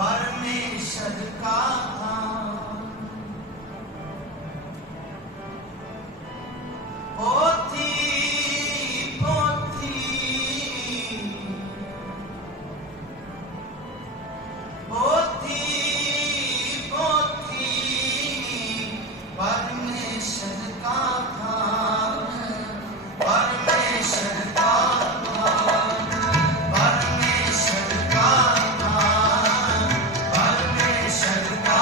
परमेश्वर का धाम। पोथी पोथी पोथी पोथी परमेश्वर का धाम, परमेश्वर का धाम, परमेश्वर का धाम, परमेश्वर का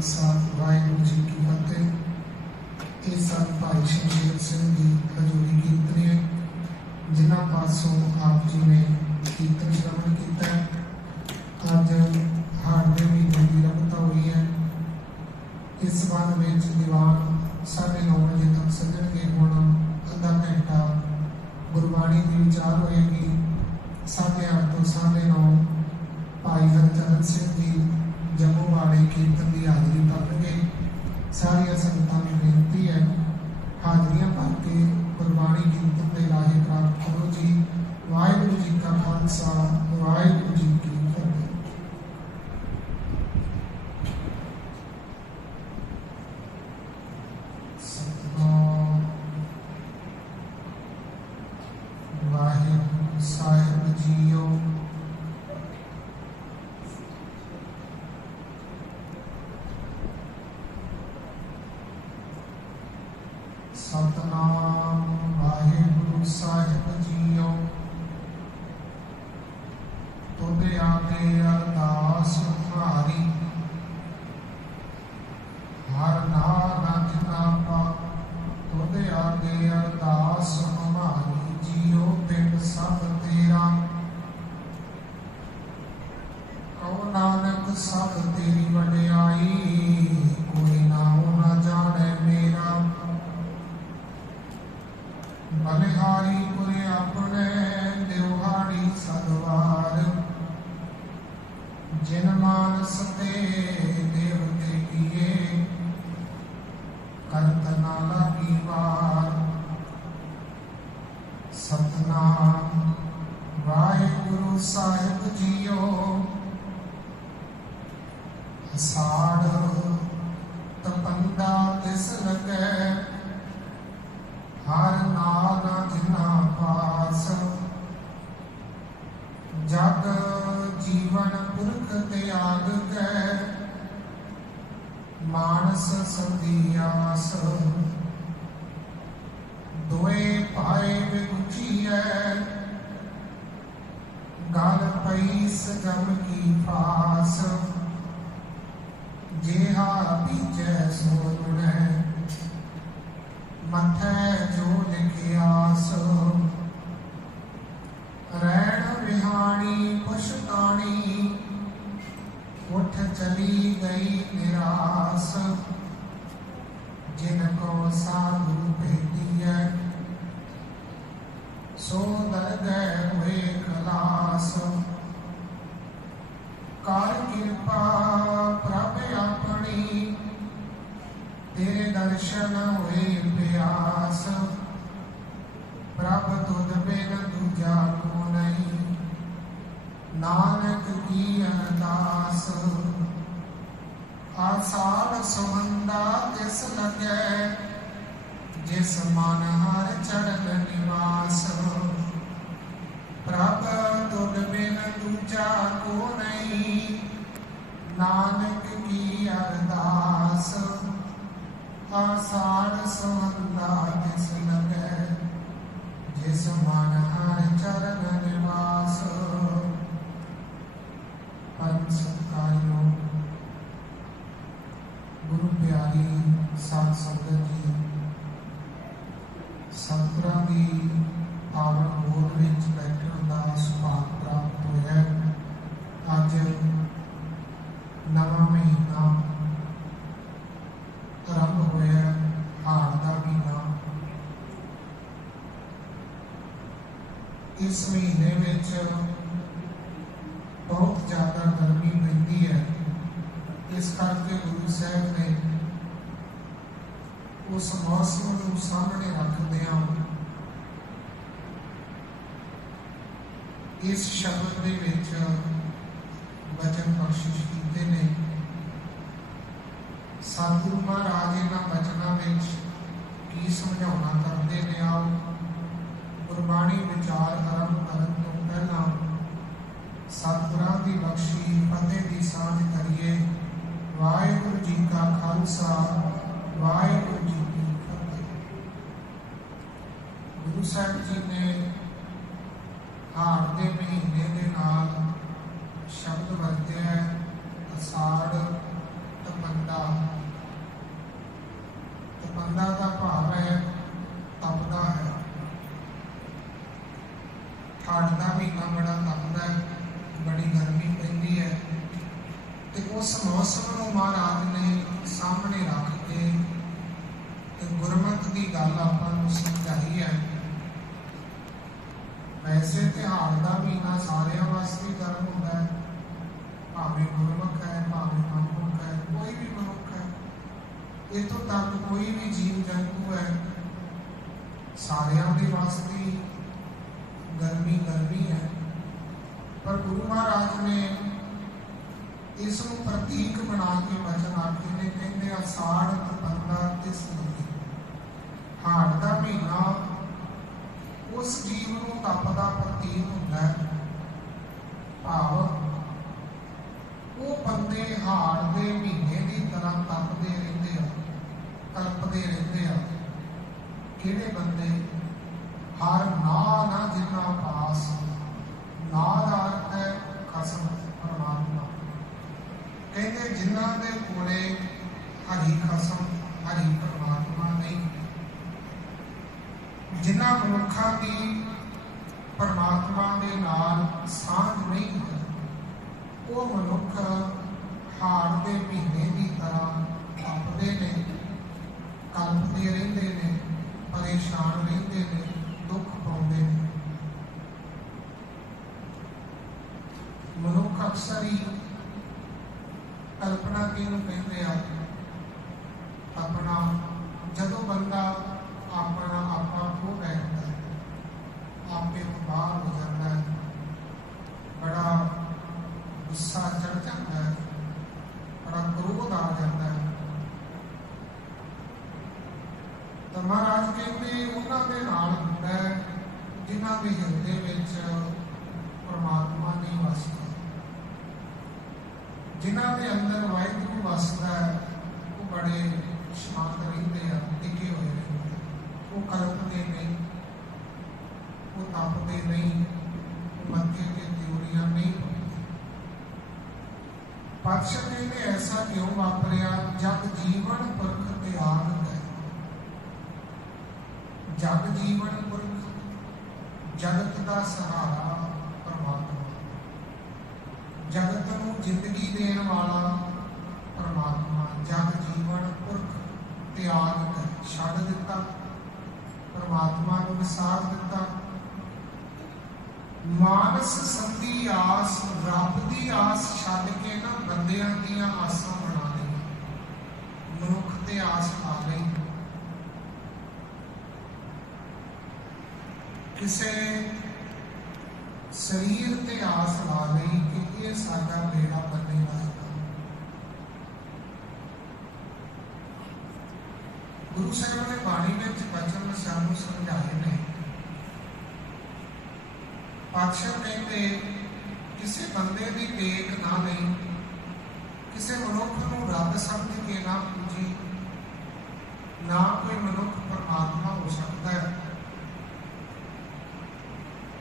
ਖਾਲਸਾ ਵਾਹਿਗੁਰੂ ਜੀ ਕੀ ਫਤਿਹ। ਇਹ ਸਨ ਭਾਈ ਸ਼ਮਸ਼ੇਰ ਸਿੰਘ ਜੀ ਹਜ਼ੂਰੀ ਕੀਰਤਨੀਏ, ਜਿਨ੍ਹਾਂ ਪਾਸੋਂ ਆਪ ਜੀ ਨੇ ਕੀਰਤਨ ਸ਼ਰਵਣ ਕੀਤਾ। ਅੱਜ ਹਾੜ ਦੇ ਮਹੀਨੇ ਦੀ ਰਮਤਾ ਹੋਈ ਹੈ। ਇਸ ਸੰਬੰਧ ਵਿੱਚ ਦੀਵਾਨ 9:30 ਵਜੇ ਤੱਕ ਸੱਜਣਗੇ। ਹੁਣ ਅੱਧਾ ਘੰਟਾ ਗੁਰਬਾਣੀ ਦੀ ਵਿਚਾਰ ਹੋਏਗੀ। 8:30 ਤੋਂ 9:30 ਭਾਈ ਹਰਚਰਨ ਸਿੰਘ ਜੀ ਜੰਮੂ ਵਾਲੇ ਕੀਰਤਨ ਦੀ ਹਾਜ਼ਰੀ ਭਰਨਗੇ। ਸਾਰੀਆਂ ਸੰਗਤਾਂ ਨੂੰ ਬੇਨਤੀ ਹੈ, ਹਾਜ਼ਰੀਆਂ ਭਰ ਕੇ ਗੁਰਬਾਣੀ ਕੀਰਤਨ ਦੇ ਰਾਹੇ ਪ੍ਰਾਪਤ ਕਰੋ ਜੀ। ਵਾਹਿਗੁਰੂ ਜੀ ਕਾ ਖਾਲਸਾ, ਵਾਹਿਗੁਰੂ ਜੀ ਕੀ ਫਤਿਹ। ਸਤਿਨਾਮ ਵਾਹਿਗੁਰੂ ਸਾਹਿਬ ਜੀਓ। ਸਤਿਨਾਮ ਵਾਹਿਗੁਰੂ ਸਾਹਿਬ ਜੀਓ। ਤੁਧ ਆਗੇ ਅਰਦਾਸ ਹਮਾਰੀ, ਹਰ ਨਾਮ ਜਿਨਾ ਪਾ। ਤੁਧ ਆਗੇ ਅਰਦਾਸ ਹਮਾਰੀ, ਜੀਓ ਪਿੰਡ ਸਭ ਤੇਰਾ। ਕਉ ਨਾਨਕ ਸਭ ਤੇਰੀ ਵਡਿਆਈ, ਕੋਈ ਨਾਉ ਨਾ ਜਾਣੈ ਮੇਰਾ। ਬਲਿਹਾਰੀ ਗੁਰ ਆਪਣੇ, ਦਿਵਹਾੜੀ ਸਦਵਾਰ। ਜਿਨ ਮਾਨਸ ਤੇ ਦੇਵਤੇ ਕੀਏ, ਕਰਤ ਨਾ ਲਾਗੀ ਵਾਰ। ਸਤਿਨਾਮ ਵਾਹਿਗੁਰੂ ਸਾਹਿਬ ਜੀਓ। ਅਸਾੜ ਤਪੰਦਾ ਤਿਸ ਲਗੈ, ਹਰ ਨਾਮ ਜਿਨਾ ਪਾਸ। ਜਗ ਜੀਵਨ ਪੁਰਖ ਤਿਆਗ ਕੈ, ਮਾਨਸ ਸੰਧਿਆਸ। ਦੋਏ ਪਾਏ ਵਿਗੁਚੀਐ, ਗਲ ਪਈ ਸਗਮ ਕੀ ਫਾਸ। ਜਿਹਾ ਬੀਜੈ ਸੋ ਰੁੜੈ, ਮਥੈ ਜੋ ਲਿਖਿਆਸ। ਰੈਣ ਵਿਹਾਣੀ ਪੁਸ਼ਤਾਣੀ, ਉਠ ਚਲੀ ਗਈ ਨਿਰਾਸ। ਜਿਨ ਕੋ ਸਾਧੂ ਭੇਟੀਐ, ਸੋ ਦਰਗਹਿ ਹੋਏ ਖਲਾਸ। ਕਰ ਕਿਰਪਾ ਪ੍ਰਭ ਆਪਣੀ, ਤੇਰੇ ਦਰਸ਼ਨ ਹੋਏ ਪਿਆਸ। ਪ੍ਰਭ ਤੁਧ ਬਿਨ ਦੂਜਾ ਕੋ ਨਹੀਂ, ਨਾਨਕ ਕੀ ਅਰਦਾਸ। ਆਸਾੜ ਸੁਹੰਦਾ ਤਿਸ ਲਗੈ, ਜਿਸ ਮਨ ਹਰ ਚਰਨ ਨਿਵਾਸ। ਪ੍ਰਭ ਤੁਧ ਬਿਨ ਦੂਜਾ ਕੋ ਨਹੀਂ, ਨਾਨਕ ਕੀ ਅਰਦਾਸ। ਆਸਾੜ ਸੁਹੰਦਾ ਤਿਸ ਲਗੈ, ਜਿਸ ਮਨ ਹਰ ਚਰਨ ਨਿਵਾਸ। ਪਰਮ ਸਤਿਕਾਰਯੋਗ ਗੁਰੂ ਪਿਆਰੀ ਸਾਧ ਸੰਗਤ ਜੀ, ਸਤਿਗੁਰਾਂ ਦੀ ਪਾਵਨ ਗੋਦ ਵਿੱਚ ਬੈਠਣ ਦਾ ਸੁਭਾਗ ਪ੍ਰਾਪਤ ਹੋਇਆ। ਅੱਜ ਨਵਾਂ ਮਹੀਨਾ ਆਰੰਭ ਹੋਇਆ, ਹਾੜ ਦਾ ਮਹੀਨਾ। ਇਸ ਮਹੀਨੇ ਵਿੱਚ ਬਹੁਤ ਜ਼ਿਆਦਾ ਗਰਮੀ ਪੈਂਦੀ ਹੈ। ਇਸ ਕਰਕੇ ਗੁਰੂ ਸਾਹਿਬ ਨੇ ਉਸ ਮੌਸਮ ਨੂੰ ਸਾਹਮਣੇ ਰੱਖਦਿਆਂ ਇਸ ਸ਼ਬਦ ਦੇ ਵਿੱਚ ਵਚਨ ਬਖਸ਼ਿਸ਼ ਕੀਤੇ ਨੇ। ਸਤਿਗੁਰੂ ਮਹਾਰਾਜ ਇਹਨਾਂ ਵਚਨਾਂ ਵਿੱਚ ਕੀ ਸਮਝਾਉਣਾ ਕਰਦੇ ਨੇ, ਆਓ ਗੁਰਬਾਣੀ ਵਿਚਾਰ ਆਰੰਭ ਕਰਨ ਤੋਂ ਪਹਿਲਾਂ ਸਤਿਗੁਰਾਂ ਦੀ ਬਖਸ਼ੀ ਫਤਿਹ ਦੀ ਸਾਂਝ ਕਰੀਏ। ਵਾਹਿਗੁਰੂ ਜੀ ਕਾ ਖਾਲਸਾ, ਵਾਹਿਗੁਰੂ ਜੀ ਕੀ ਫਤਿਹ। ਗੁਰੂ ਸਾਹਿਬ ਜੀ ਨੇ ਹਾੜ ਦੇ ਮਹੀਨੇ ਦੇ ਨਾਲ ਸ਼ਬਦ ਵਰਤਿਆ, ਅਸਾੜ ਤਪੰਦਾ। ਹਾੜ ਦਾ ਮਹੀਨਾ ਬੜਾ ਤਪਦਾ ਹੈ, ਬੜੀ ਗਰਮੀ ਪੈਂਦੀ ਹੈ ਤੇ ਉਸ ਮੌਸਮ ਨੂੰ ਮਹਾਰਾਜ ਨੇ ਸਾਹਮਣੇ ਰੱਖ ਕੇ ਤੇ ਗੁਰਮਤਿ ਦੀ ਗੱਲ ਆਪਾਂ ਨੂੰ ਸਮਝਾਈ ਹੈ। ਵੈਸੇ ਤੇ ਹਾੜ ਦਾ ਮਹੀਨਾ ਸਾਰਿਆਂ ਵਾਸਤੇ ਗਰਮ ਹੁੰਦਾ ਹੈ, ਭਾਵੇਂ ਗੁਰਮੁਖ ਹੈ ਭਾਵੇਂ ਮਨਮੁਖ ਹੈ, ਕੋਈ ਵੀ ਮਨੁੱਖ ਹੈ, ਇੱਥੋਂ ਤੱਕ ਕੋਈ ਵੀ ਜੀਵ ਜੰਤੂ ਹੈ, ਸਾਰਿਆਂ ਦੇ ਵਾਸਤੇ ਗਰਮੀ ਗਰਮੀ ਹੈ। ਪਰ ਗੁਰੂ ਮਹਾਰਾਜ ਨੇ ਇਸ ਨੂੰ ਪ੍ਰਤੀਕ ਬਣਾ ਕੇ ਵਚਨ ਆਖੇ ਨੇ, ਕਹਿੰਦੇ ਆ ਸਾੜ ਤਪੰਦਾ ਤਿਸ ਨਹੀਂ। ਹਾੜ ਦਾ ਮਹੀਨਾ ਉਸ ਜੀਵ ਨੂੰ ਤਪਦਾ ਪ੍ਰਤੀਕ ਹੁੰਦਾ ਹੈ, ਭਾਵ ਉਹ ਬੰਦੇ ਹਾੜ ਦੇ ਮਹੀਨੇ ਦੀ ਤਰ੍ਹਾਂ ਤਪਦੇ ਰਹਿੰਦੇ ਆ, ਕਲਪਦੇ ਰਹਿੰਦੇ ਆ। ਕਿਹੜੇ ਬੰਦੇ? ਹਰ ਨਾ ਜਿਨ੍ਹਾਂ ਪਾਸ, ਨਾ ਦਾ ਅਰਥ ਹੈ ਖਸਮ ਪਰਮਾਤਮਾ। ਕਹਿੰਦੇ ਜਿਨ੍ਹਾਂ ਦੇ ਕੋਲੇ ਹਰੀ ਖਸਮ ਹਰੀ ਪਰਮਾਤਮਾ ਨਹੀਂ, ਜਿਨ੍ਹਾਂ ਮਨੁੱਖਾਂ ਦੀ ਪਰਮਾਤਮਾ ਦੇ ਨਾਲ ਸਾਂਝ ਨਹੀਂ ਹੈ, ਉਹ ਮਨੁੱਖ ਹਾੜ ਦੇ ਮਹੀਨੇ ਦੀ ਤਰ੍ਹਾਂ ਤਪਦੇ ਨੇ, ਕਲਪਦੇ ਰਹਿੰਦੇ ਨੇ, ਪਰੇਸ਼ਾਨ ਰਹਿੰਦੇ ਨੇ, ਦੁੱਖ ਪਾਉਂਦੇ ਨੇ। ਮਨੁੱਖ ਅਕਸਰ ਹੀ ਕਲਪਨਾ ਕਿਹਨੂੰ ਕਹਿੰਦੇ ਆ? ਆਪਣਾ ਜਦੋਂ ਬੰਦਾ ਆਪਣਾ ਆਪਾ ਖੋ ਬੈਠਦਾ ਹੈ, ਆਪੇ ਤੋਂ ਬਾਹਰ ਹੋ ਜਾਂਦਾ ਹੈ, ਬੜਾ ਗੁੱਸਾ ਚੜ ਜਾਂਦਾ ਹੈ, ਬੜਾ ਕ੍ਰੋਧ ਆ ਜਾਂਦਾ ਹੈ, ਤਾਂ ਮਹਾਰਾਜ ਕਹਿੰਦੇ ਉਹਨਾਂ ਦੇ ਨਾਲ ਹੁੰਦਾ ਹੈ ਜਿਨ੍ਹਾਂ ਦੇ ਹਿਰਦੇ ਵਿੱਚ ਪਰਮਾਤਮਾ ਨਹੀਂ ਵਸਦਾ, ਜਿਨ੍ਹਾਂ ਦੇ ਅੰਦਰ ਵਾਹਿਗੁਰੂ ਵਸਦਾ ਹੈ, ਉਹ ਬੜੇ ਸ਼ਾਂਤ ਰਹਿੰਦੇ ਆ, ਟਿਕੇ ਹੋਏ ਰਹਿੰਦੇ, ਉਹ ਕਲਪਦੇ ਨਹੀਂ, ਉਹ ਤਪਦੇ ਨਹੀਂ, ਉਹ ਮੱਥੇ ਤੇ ਤਿਉੜੀਆਂ ਨਹੀਂ ਪਾਉਂਦੇ। ਪਾਤਸ਼ਾਹ ਕਹਿੰਦੇ ਐਸਾ ਕਿਉਂ ਵਾਪਰਿਆ? ਜਗ ਜੀਵਨ ਪੁਰਖ ਤਿਆਗ ਹੈ। ਜਗ ਜੀਵਨ ਪੁਰਖ, ਜਗਤ ਦਾ ਸਹਾਰਾ ਪਰਮਾਤਮਾ, ਜਗਤ ਨੂੰ ਜ਼ਿੰਦਗੀ ਦੇਣ ਵਾਲਾ ਪਰਮਾਤਮਾ। ਜਗ ਜੀਵਨ ਪੁਰਖ ਤਿਆਗ ਕਰ ਛੱਡ ਦਿੱਤਾ, ਪਰਮਾਤਮਾ ਨੂੰ ਵਿਸਾਰ ਦਿੱਤਾ। ਮਾਨਸ ਸੰਧੀ ਆਸ, ਰੱਬ ਦੀ ਆਸ ਛੱਡ ਕੇ ਨਾ ਬੰਦਿਆਂ ਦੀਆਂ ਆਸਾਂ ਬਣਾ ਲਈ, ਮਨੁੱਖ ਤੇ ਆਸ ਲਾ ਲਈ, ਕਿਸੇ ਸਰੀਰ ਤੇ ਆਸ ਲਾ ਲਈ ਕਿ ਇਹ ਸਾਡਾ ਬੇੜਾ ਬੰਨੇਗਾ। ਗੁਰੂ ਸਾਹਿਬ ਨੇ ਬਾਣੀ ਵਿੱਚ ਬਚਨ ਸਾਨੂੰ ਸਮਝਾਏ ਨੇ। ਪਾਤਸ਼ਾਹ ਕਹਿੰਦੇ ਕਿਸੇ ਬੰਦੇ ਦੀ ਟੇਕ ਨਾ ਲਈ, ਕਿਸੇ ਮਨੁੱਖ ਨੂੰ ਰੱਬ ਸਮਝ ਕੇ ਨਾ ਪੂਜੀ, ਨਾ ਕੋਈ ਮਨੁੱਖ ਪਰਮਾਤਮਾ ਹੋ ਸਕਦਾ ਹੈ।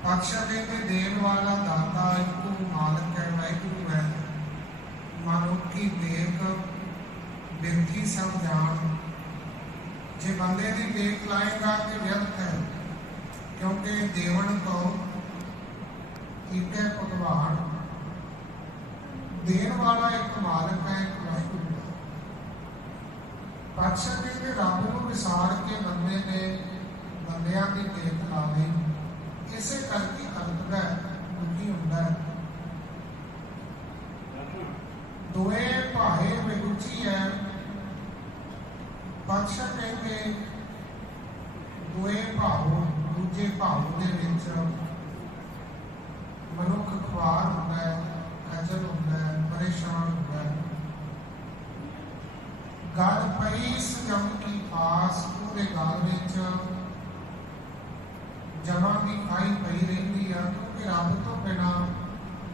ਪਾਤਸ਼ਾਹ ਕਹਿੰਦੇ ਦੇਣ ਵਾਲਾ ਦਾਤਾ ਇੱਕੋ ਮਾਲਕ ਹੈ, ਵਾਹਿਗੁਰੂ ਹੈ। ਮਨੁੱਖੀ ਦੇਖ ਬਿਰਥੀ ਸਭ ਜਾਣ। ਜੇ ਬੰਦੇ ਦੀ ਟੇਕ ਲਾਏਗਾ ਤੇ ਵਿਅਰਥ ਹੈ, ਕਿਉਂਕਿ ਦੇਵਨ ਤੋਂ ਇੱਕ ਹੈ ਭਗਵਾਨ, ਦੇਣ ਵਾਲਾ ਇੱਕ ਮਾਲਕ ਹੈ, ਇੱਕ ਵਾਹਿਗੁਰੂ ਹੈ। ਪਾਤਸ਼ਾਹ ਕਹਿੰਦੇ ਰੱਬ ਨੂੰ ਵਿਸਾਰ ਕੇ ਬੰਦੇ ਨੇ ਬੰਦਿਆਂ ਦੀ ਟੇਕ ਲਾ ਲਈ, ਇਸੇ ਕਰਕੇ ਕਲਪਦਾ ਹੈ, ਦੁਖੀ ਹੁੰਦਾ ਹੈ। ਦੋਏ ਭਾਏ ਵਿਗੁਚੀ ਹੈ। ਪਾਤਸ਼ਾਹ ਕਹਿੰਦੇ ਦੋਏ ਭਾਵ, ਦੂਜੇ ਭਾਵ ਦੇ ਵਿੱਚ ਮਨੁੱਖ ਖੁਆਰ ਹੁੰਦਾ ਹੈ, ਖਜਲ ਹੁੰਦਾ ਹੈ, ਪਰੇਸ਼ਾਨ ਹੁੰਦਾ ਹੈ। ਗਲ ਪਈ ਸਜਮ ਕੀ ਆਸ, ਉਹਦੇ ਗਲ ਵਿੱਚ ਜਮਾਂ ਦੀ ਖਾਈ ਪਈ ਰਹਿੰਦੀ ਆ, ਕਿਉਂਕਿ ਰੱਬ ਤੋਂ ਬਿਨਾਂ,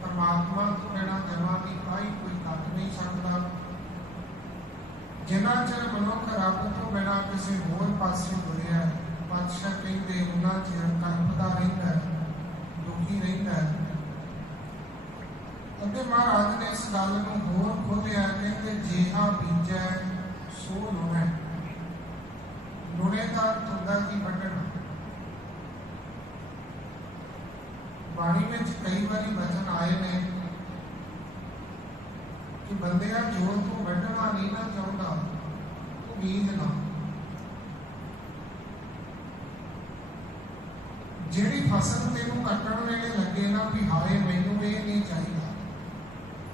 ਪਰਮਾਤਮਾ ਤੋਂ ਬਿਨਾਂ ਜਮਾਂ ਦੀ ਖਾਈ ਕੋਈ ਕੱਟ ਨਹੀਂ ਸਕਦਾ। ਜਿੰਨਾ ਚਿਰ ਮਨੁੱਖ ਰੱਬ ਤੋਂ ਬਿਨਾਂ ਕਿਸੇ ਹੋਰ ਪਾਸੇ ਜੁੜਿਆ, ਪਾਤਸ਼ਾਹ ਕਹਿੰਦੇ ਉਹਨਾਂ ਚਿਰ ਕਲਪਦਾ ਰਹਿੰਦਾ ਹੈ, ਦੁਖੀ ਰਹਿੰਦਾ ਹੈ। ਅਤੇ ਮਹਾਰਾਜ ਨੇ ਇਸ ਗੱਲ ਨੂੰ ਹੋਰ ਖੋਲ੍ਹਿਆ, ਕਹਿੰਦੇ ਜਿਹਾ ਬੀਜੈ ਸੋ ਲੁਣੈ। ਲੁਣੇ ਦਾ ਅਰਥ ਹੁੰਦਾ ਕਿ ਵੱਢਣਾ। ਬਾਣੀ ਵਿੱਚ ਕਈ ਵਾਰੀ ਵਚਨ ਆਏ ਨੇ ਕਿ ਬੰਦਿਆ ਜੋ ਤੂੰ ਵੱਢਣਾ ਨਹੀਂ ਨਾ ਚਾਹੁੰਦਾ ਤੂੰ ਬੀਜ ਨਾ। ਜਿਹੜੀ ਫਸਲ ਤੈਨੂੰ ਕੱਟਣ ਵੇਲੇ ਲੱਗੇ ਨਾ ਵੀ ਹਾਏ ਮੈਨੂੰ ਇਹ ਨਹੀਂ ਚਾਹੀਦਾ,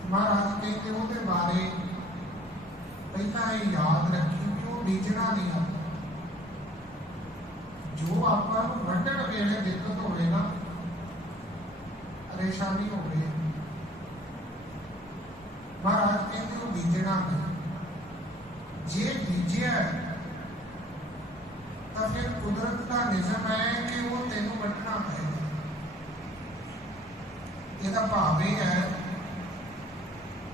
ਮਹਾਰਾਜ ਕਹਿੰਦੇ ਉਹਦੇ ਬਾਰੇ ਪਹਿਲਾਂ ਇਹ ਯਾਦ ਰੱਖੀ ਕਿ ਉਹ ਬੀਜਣਾ ਨਹੀਂ ਆ। ਜੋ ਆਪਾਂ ਨੂੰ ਵੱਢਣ ਵੇਲੇ ਦਿੱਕਤ ਹੋਵੇ ਨਾ, ਪਰੇਸ਼ਾਨੀ ਹੋਵੇ, ਮਹਾਰਾਜ ਕਹਿੰਦੇ ਉਹ ਬੀਜਣਾ ਨਹੀਂ। ਜੇ ਬੀਜਿਆ ਤਾਂ ਫਿਰ ਕੁਦਰਤ ਦਾ ਨਿਯਮ ਹੈ ਕਿ ਉਹ ਤੈਨੂੰ ਵੱਢਣਾ ਪਏਗਾ। ਇਹਦਾ ਭਾਵ ਇਹ ਹੈ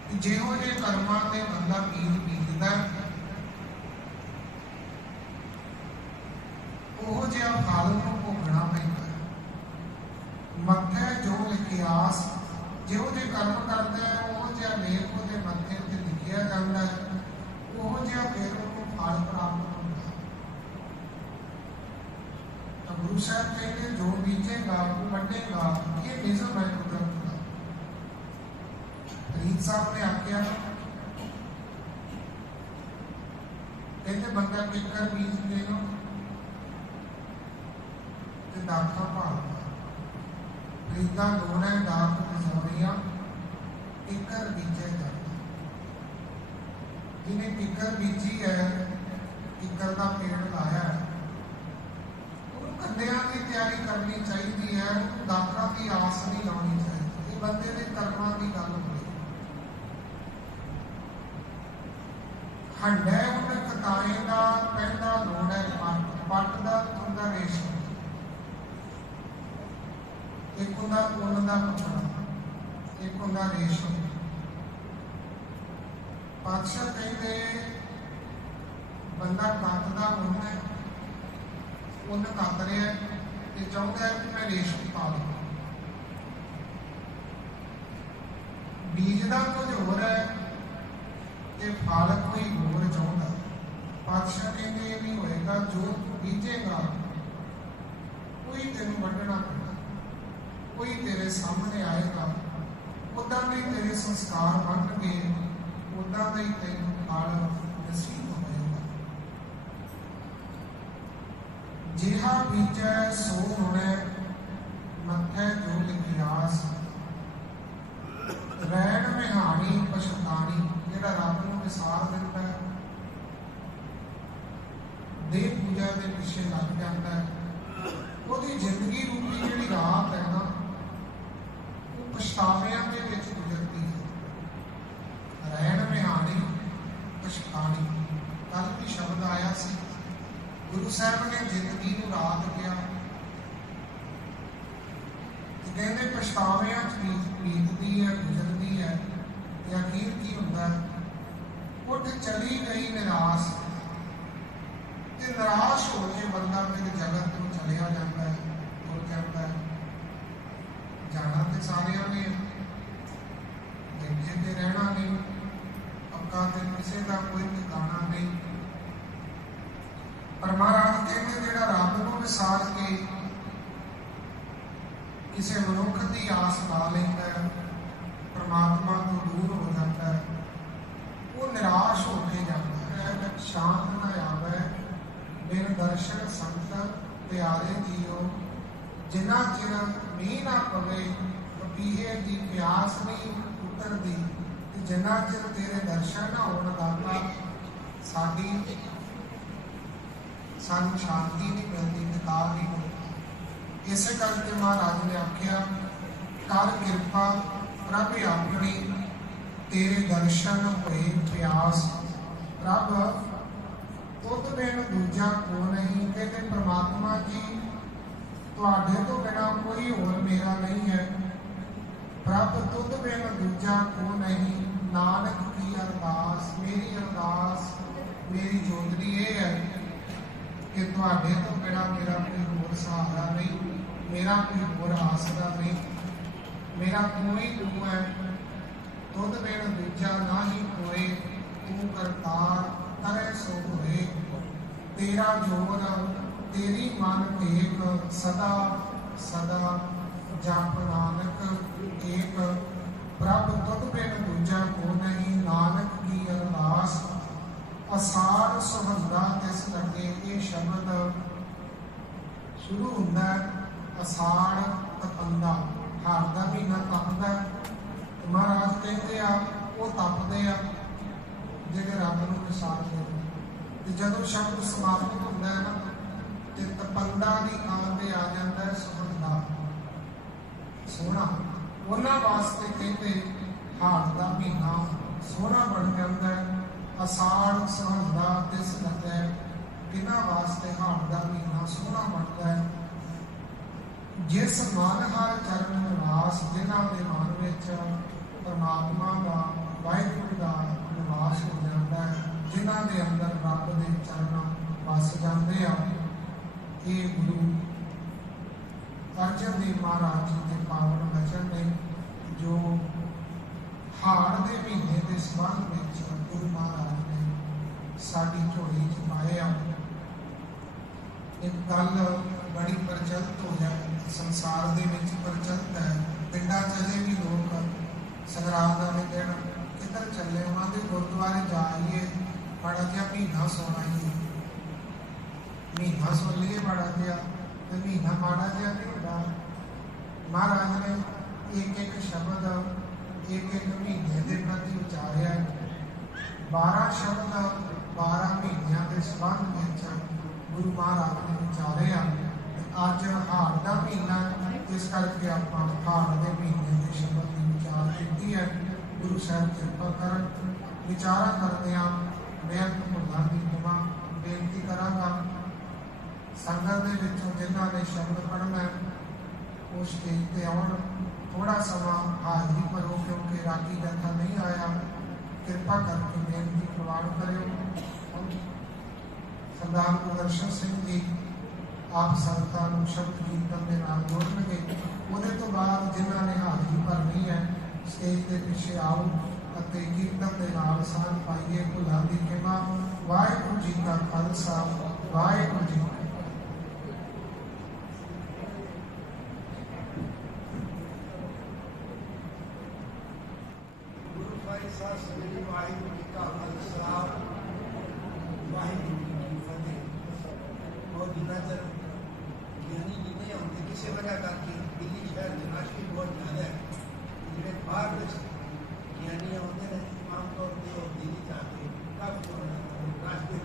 ਕਿ ਜਿਹੋ ਜਿਹੇ ਕਰਮਾਂ ਤੇ ਬੰਦਾ ਬੀਜ ਬੀਜਦਾ ਉਹ ਜਿਹਾ ਫਲ ਨੂੰ ਭੋਗਣਾ ਪੈਂਦਾ। ਮੱਥੇ ਜੋ ਲਿਖਿਆਸ, ਜਿਹੋ ਜਿਹੇ ਕਰਮ ਕਰਦਾ ਹੈ ਉਹ ਜਿਹਾ ਲੇਖ ਉਹਦੇ ਮੱਥੇ ਉੱਤੇ ਲਿਖਿਆ ਜਾਂਦਾ ਹੈ, ਉਹ ਜਿਹਾ ਫਿਰ ਉਹਨੂੰ ਫਲ ਪ੍ਰਾਪਤ ਹੁੰਦਾ। ਤਾਂ ਗੁਰੂ ਸਾਹਿਬ ਕਹਿੰਦੇ ਜੋ ਬੀਜੇਗਾ ਉਹ ਵੱਢੇਗਾ। ਇਹ ਨਿਯਮ ਹੈ ਕੁਦਰਤ ਦਾ। ਰੀਤ ਸਾਹਿਬ ਨੇ ਆਖਿਆ, ਕਹਿੰਦੇ ਬੰਦਾ ਕਿੱਕਰ ਬੀਜ ਕੇ ਨਾ ਤੇ ਦਾਖਾ ਭਾਲਦਾ। ਰੀਤਾਂ ਲੋੜਾਂ ਦਾਖ ਬਜ਼ਾਰੀਆਂ ਕਿੱਕਰ ਬੀਜੇ ਜਾਂਦਾ। ਜਿਹਨੇ ਕਿੱਕਰ ਬੀਜੀ ਹੈ, ਕਿੱਕਰ ਦਾ ਪੇੜ ਲਾਇਆ ਹੈ, ਉਹਨੂੰ ਕੰਨਿਆਂ ਦੀ ਤਿਆਰੀ ਕਰਨੀ ਚਾਹੀਦੀ ਹੈ। ਉਹਨੂੰ ਦਾਖਾਂ ਦੀ ਆਸ ਨਹੀਂ ਲਾਉਣੀ ਚਾਹੀਦੀ। ਇਹ ਬੰਦੇ ਦੇ ਕਰਮਾਂ ਦੀ ਗੱਲ ਹੋਈ। ਹੰਡੇ ਉਹਨੇ ਕਤਾਰੇ ਦਾ ਪਹਿਲਾ ਲੋੜ ਹੈ ਪੱਟ ਦਾ ਹੁੰਦਾ ਰੇਸ਼ਮ। ਇੱਕ ਹੁੰਦਾ ਉੱਨ ਦਾ ਕੱਪੜਾ, ਇੱਕ ਹੁੰਦਾ ਰੇਸ਼ਮ। ਪਾਤਸ਼ਾਹ ਕਹਿੰਦੇ ਬੰਦਾ ਕੱਤ ਦਾ ਉੱਨ ਹੈ, ਉੱਨ ਕੱਤ ਰਿਹਾ ਤੇ ਚਾਹੁੰਦਾ ਹੈ ਕਿ ਮੈਂ ਰੇਸ਼ਮ ਪਾ ਲਵਾਂ। ਬੀਜ ਦਾ ਕੁਝ ਹੋਰ ਹੈ ਤੇ ਫਲ ਕੋਈ ਹੋਰ ਚਾਹੁੰਦਾ। ਪਾਤਸ਼ਾਹ ਕਹਿੰਦੇ ਇਹ ਨਹੀਂ ਹੋਏਗਾ। ਜੋ ਤੂੰ ਬੀਜੇਗਾ ਕੋਈ ਤੈਨੂੰ ਵੱਢਣਾ ਪੈਣਾ, ਕੋਈ ਤੇਰੇ ਸਾਹਮਣੇ ਆਏਗਾ, ਉਦਾਂ ਦੇ ਤੇਰੇ ਸੰਸਕਾਰ ਬਣਨਗੇ, ਉਦਾਂ ਦਾ ਹੀ ਤੈਨੂੰ ਫਲ ਨਸੀਬ ਹੋਏਗਾ। ਜਿਹਾ ਬੀਜੈ ਸੋ ਹੋਣਾ, ਮੱਥੇ ਜੋ ਲਿਖਿਆਸ। ਰਹਿਣ ਮਿਹਾਣੀ ਪਛਤਾਣੀ, ਜਿਹੜਾ ਰੱਬ ਨੂੰ ਵਿਸਾਰ ਦਿੰਦਾ ਹੈ, ਦੇਹ ਪੂਜਾ ਦੇ ਪਿੱਛੇ ਲੱਗ ਜਾਂਦਾ ਹੈ, ਉਹਦੀ ਜ਼ਿੰਦਗੀ ਰੂਪੀ ਜਿਹੜੀ ਰਾਤ ਹੈ ਨਾ, ਉਹ ਪਛਤਾਵਿਆਂ ਦੇ ਵਿੱਚ ਗੁਜ਼ਰਦੀ ਹੈ। ਰਹਿਣ ਮਿਹਾਣੀ ਪਛਤਾਣੀ, ਕੱਲ ਵੀ ਸ਼ਬਦ ਆਇਆ ਸੀ। ਗੁਰੂ ਸਾਹਿਬ ਨੇ ਜ਼ਿੰਦਗੀ ਨੂੰ ਰਾਤ ਕਿਹਾ ਤੇ ਕਹਿੰਦੇ ਪਛਤਾਵਿਆਂ ਚ ਬੀਤਦੀ ਹੈ, ਗੁਜ਼ਰਦੀ ਹੈ ਤੇ ਅਖੀਰ ਕੀ ਹੁੰਦਾ ਹੈ? ਉੱਠ ਚਲੀ ਗਈ ਨਿਰਾਸ਼। ਤੇ ਨਿਰਾਸ਼ ਹੋ ਕੇ ਬੰਦਾ ਫਿਰ ਜਗਤ ਤੋਂ ਚਲਿਆ ਜਾਂਦਾ ਹੈ, ਤੁਰ ਜਾਂਦਾ ਹੈ। ਜਾਣਾ ਤੇ ਸਾਰਿਆਂ ਨੇ, ਇੱਥੇ ਤੇ ਰਹਿਣਾ ਨਹੀਂ, ਪੱਕਾ ਤੇ ਕਿਸੇ ਦਾ ਕੋਈ ਟਿਕਾਣਾ ਨਹੀਂ। ਪਰ ਮਹਾਰਾਜ ਕਹਿੰਦੇ ਜਿਹੜਾ ਰੱਬ ਨੂੰ ਵਿਸਾਰ ਕੇ ਕਿਸੇ ਮਨੁੱਖ ਦੀ ਆਸ ਲਾ ਲੈਂਦਾ ਹੈ, ਪਰਮਾਤਮਾ ਤੋਂ ਦੂਰ ਹੋ ਜਾਂਦਾ ਹੈ, ਉਹ ਨਿਰਾਸ਼ ਹੋ ਕੇ ਜਾਂਦਾ ਹੈ। ਸ਼ਾਂਤ ਨਾ ਆਵੇ ਬਿਨ ਦਰਸ਼ਨ ਸੰਤ ਪਿਆਰੇ ਜੀਓ। ਜਿੰਨਾ ਚਿਰ ਮੀਂਹ ਨਾ ਪਵੇ ਪਪੀਹੇ ਦੀ ਪਿਆਸ ਨਹੀਂ ਉਤਰਦੀ, ਤੇ ਜਿੰਨਾ ਚਿਰ ਤੇਰੇ ਦਰਸ਼ਨ ਨਾ ਹੋਣ ਦਾਤਾ ਸਾਨੂੰ ਸ਼ਾਂਤੀ ਨਹੀਂ ਮਿਲਦੀ, ਨਿਤਾਰ ਨਹੀਂ ਮਿਲਦੀ। ਇਸੇ ਕਰਕੇ ਮਹਾਰਾਜ ਨੇ ਆਖਿਆ, ਕਰ ਕਿਰਪਾ ਪ੍ਰਭ ਆਪਣੀ, ਤੇਰੇ ਦਰਸ਼ਨ ਹੋਏ ਪਿਆਸ। ਪ੍ਰਭ ਤੁਧ ਬਿਨ ਦੂਜਾ ਕੋ ਨਹੀਂ। ਕਹਿੰਦੇ ਪ੍ਰਮਾਤਮਾ ਜੀ ਤੁਹਾਡੇ ਤੋਂ ਬਿਨਾਂ ਕੋਈ ਹੋਰ ਮੇਰਾ ਨਹੀਂ ਹੈ। ਪ੍ਰਭ ਤੁਧ ਬਿਨ ਦੂਜਾ ਕੋ ਨਹੀਂ। ਨਾਨਕ ਕੀ ਅਰਦਾਸ, ਮੇਰੀ ਅਰਦਾਸ, ਮੇਰੀ ਜੋਦਰੀ ਇਹ ਹੈ ਕਿ ਤੁਹਾਡੇ ਤੋਂ ਬਿਨਾਂ ਮੇਰਾ ਕੋਈ ਹੋਰ ਸਹਾਰਾ ਨਹੀਂ, ਮੇਰਾ ਕੋਈ ਹੋਰ ਆਸਰਾ ਨਹੀਂ, ਮੇਰਾ ਕੋਈ ਤੂੰ ਹੈ। ਤੁਧ ਬਿਨ ਦੂਜਾ ਨਾ ਹੀ ਕੋਏ, ਤੂੰ ਕਰਤਾਰ ਕਰੇ ਸੋ ਹੋਏ। ਤੇਰਾ ਜੋਰ ਤੇਰੀ ਮਨ ਏਕ, ਸਦਾ ਸਦਾ ਜਪ ਨਾਨਕ ਏਕ ਪ੍ਰਭ ਤੁਧ ਬਿਨ ਦੂਜਾ ਕੋ ਨਹੀਂ। ਨਾਨਕ ਕੀ ਅਰਦਾਸ ਅਸਾਰ ਸੁਹੰਦਾ ਤਿਸ ਲੱਗੇ। ਇਹ ਸ਼ਬਦ ਸ਼ੁਰੂ ਹੁੰਦਾ ਹੈ ਅਸਾੜ ਤਪੰਦਾ, ਹਾੜ ਦਾ ਮਹੀਨਾ ਤਪਦਾ। ਮਹਾਰਾਜ ਕਹਿੰਦੇ ਆ ਉਹ ਤਪਦੇ ਆ ਜਿਹੜੇ ਰੱਬ ਨੂੰ ਵਿਸਾਰਦੇ ਨੇ। ਤੇ ਜਦੋਂ ਸ਼ਬਦ ਸਮਾਪਤ ਹੁੰਦਾ ਹੈ ਨਾ ਤੇ ਤਪੰਦਾ ਦੀ ਥਾਂ ਤੇ ਆ ਜਾਂਦਾ ਹੈ ਸੁਹੰਦਾ, ਸੋਹਣਾ। ਉਹਨਾਂ ਵਾਸਤੇ ਕਹਿੰਦੇ ਹਾੜ ਦਾ ਮਹੀਨਾ ਸੋਹਣਾ ਬਣ ਜਾਂਦਾ ਹੈ। ਅਸਾੜ ਸੁਹੰਦਾ ਤਿਸ ਲੱਗੇ, ਕਿਹਨਾਂ ਵਾਸਤੇ ਹਾੜ ਦਾ ਮਹੀਨਾ ਸੋਹਣਾ ਬਣਦਾ ਹੈ। ਜਿਸ ਮਨ ਹਰ ਚਰਨ ਨਿਵਾਸ, ਜਿਨ੍ਹਾਂ ਦੇ ਮਨ ਵਿੱਚ ਪਰਮਾਤਮਾ ਦਾ ਵਾਹਿਗੁਰੂ ਦਾ ਨਿਵਾਸ ਹੋ ਜਾਂਦਾ ਹੈ, ਜਿਨ੍ਹਾਂ ਦੇ ਅੰਦਰ ਰੱਬ ਦੇ ਚਰਨ ਵਸ ਜਾਂਦੇ ਆ। ਇਹ ਗੁਰੂ ਅਰਜਨ ਦੇਵ ਮਹਾਰਾਜ ਜੀ ਦੇ ਪਾਵਨ ਵਚਨ ਨੇ ਜੋ ਹਾੜ ਦੇ ਮਹੀਨੇ ਦੇ ਸੰਬੰਧ ਵਿੱਚ ਗੁਰੂ ਮਹਾਰਾਜ ਨੇ ਸਾਡੀ ਝੋਲੀ 'ਚ ਪਾਏ ਆ। ਇੱਕ ਗੱਲ ਬੜੀ ਪ੍ਰਚਲਿਤ ਹੋ ਜਾਏ, ਸੰਸਾਰ ਦੇ ਵਿੱਚ ਪ੍ਰਚਲਿਤ ਹੈ। ਪਿੰਡਾਂ 'ਚ ਅਜੇ ਵੀ ਲੋਕ ਸੰਗਰਾਂਦ ਵਾਲੇ ਦਿਨ ਕਿੱਧਰ ਚੱਲੇ, ਉਹਨਾਂ ਦੇ ਗੁਰਦੁਆਰੇ ਜਾਈਏ, ਬੜਾ ਜਿਹਾ ਮਹੀਨਾ ਸੋਣਾ ਹੀ, ਮਹੀਨਾ ਸੁਣ ਲਈਏ ਬੜਾ ਜਿਹਾ, ਤੇ ਮਹੀਨਾ ਮਾੜਾ ਜਿਹਾ ਨਹੀਂ ਹੁੰਦਾ। ਮਹਾਰਾਜ ਨੇ ਇੱਕ ਇੱਕ ਸ਼ਬਦ ਇੱਕ ਇੱਕ ਮਹੀਨੇ ਦੇ ਪ੍ਰਤੀ ਉਚਾਰਿਆ। 12 ਸ਼ਬਦ 12 ਮਹੀਨਿਆਂ ਦੇ ਸੰਬੰਧ ਵਿੱਚ ਗੁਰੂ ਮਹਾਰਾਜ ਨੇ ਉਚਾਰੇ ਆ। ਅੱਜ ਹਾੜ ਦਾ ਮਹੀਨਾ, ਇਸ ਕਰਕੇ ਆਪਾਂ ਹਾੜ ਦੇ ਮਹੀਨੇ ਦੇ ਸ਼ਬਦ ਦੀ ਵਿਚਾਰ ਕੀਤੀ ਹੈ। ਗੁਰੂ ਸਾਹਿਬ ਕਿਰਪਾ ਕਰਨ। ਵਿਚਾਰਾਂ ਕਰਦੇ ਹਾਂ ਬੇਅੰਤ ਭੁੱਲਾਂ ਦੀ ਖਿਮਾ ਬੇਨਤੀ ਕਰਾਂਗਾ। ਸੰਗਤ ਦੇ ਵਿੱਚੋਂ ਜਿਨ੍ਹਾਂ ਨੇ ਸ਼ਬਦ ਪੜ੍ਹਨਾ ਉਹ ਸਟੇਜ ਤੇ ਆਉਣ। ਥੋੜਾ ਸਮਾਂ ਹਾਜ਼ਰੀ ਭਰੋ ਕਿਉਂਕਿ ਰਾਗੀ ਜਥਾ ਨਹੀਂ ਆਇਆ। ਕਿਰਪਾ ਕਰਕੇ ਬੇਨਤੀ ਪ੍ਰਵਾਨ ਕਰਿਓ। ਸਰਦਾਰ ਗੁਰਦਰਸ਼ਨ ਸਿੰਘ ਜੀ ਆਪ ਸੰਗਤਾਂ ਨੂੰ ਸ਼ਬਦ ਕੀਰਤਨ ਦੇ ਨਾਲ ਜੋੜਨਗੇ। ਉਹਦੇ ਤੋਂ ਬਾਅਦ ਜਿਨ੍ਹਾਂ ਨੇ ਹਾਜ਼ਰੀ ਭਰਨੀ ਹੈ ਸਟੇਜ ਦੇ ਪਿੱਛੇ ਆਓ ਅਤੇ ਕੀਰਤਨ ਦੇ ਨਾਲ ਸਾਂਝ ਪਾਈਏ। ਭੁੱਲਾਂ ਦੀ ਖਿਮਾ। ਵਾਹਿਗੁਰੂ ਜੀ ਦਾ ਖਾਲਸਾ, ਵਾਹਿਗੁਰੂ ਜੀ ਕੀ ਫਤਿਹ। ਸ੍ਰੀ ਵਾਹਿਗੁਰੂ ਜੀ ਕਾ ਖਾਲਸਾ, ਵਾਹਿਗੁਰੂ ਜੀ ਕੀ ਫਤਿਹ। और जितना चर ज्ञानी जी नहीं आते किसी वजह करके दिल्ली शहर में राशि बहुत ज़्यादा है। जिन्हें बाहर में ज्ञानी आते हैं आमतौर पर वो दिल्ली जाते कब रास्ते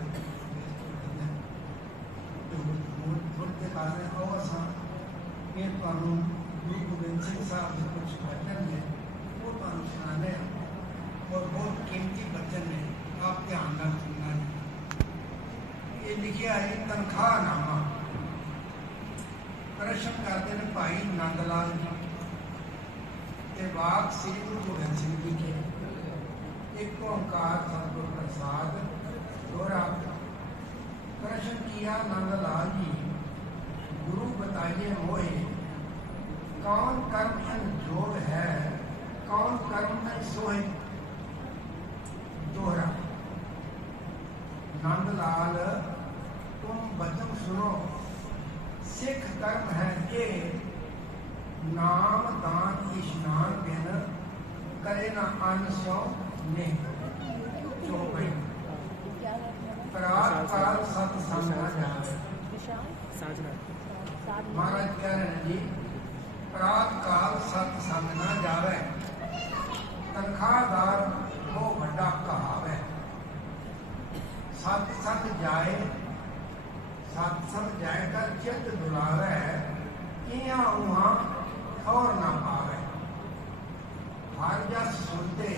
थोड़े के कारण और फिर गुरु गोबिंद सिंह साहब के कुछ वचन ने वो सुनाने और बहुत कीमती वचन ने आप ध्यान ਨਾਲ सुनना है। ये लिखिਆ है तनख्वाहनामा। प्रश्न करते हैं भाई नंद लाल जी ते वाक श्री गुरु गोबिंद सिंह जी के। एक ओंकार सतगुर प्रसाद दोहरा। प्रश्न किया नंद लाल जी, गुरु बताइए मोहे कौन कर्म संजोग है, कौन कर्म में सोए। दोहरा। नंदलाल तुम वचन सुनो, सिख कर्म है ये नाम दान स्नान बिन करे न अन्न सो ने। चौपाई। प्रात काल सत्संग न जावे। महाराज कह रहे हैं जी, प्रात काल सत्संग न जावे, तनख्वाहदार वो बड़ा कहावे। सत्संग जाए, सत्संग जाए कर चित्त दुलावे, इया उहा और ना पावे। हर जस सुनते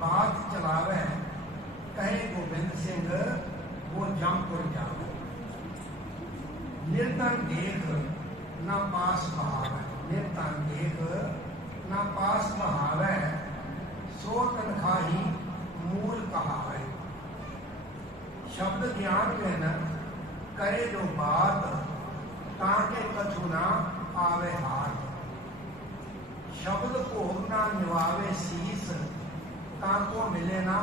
बात चलावे, कहे गोबिंद सिंह वो जमपुर जावे। निर्धन देख ना पास बहावे, निर्धन देख ना पास बहावे, सो तनखाही मूल कहावे। शब्द ज्ञान बिन करे जो बात, ताके कछु ना आवे हाथ। शब्द भोग ना निवावे शीस, ताको मिले ना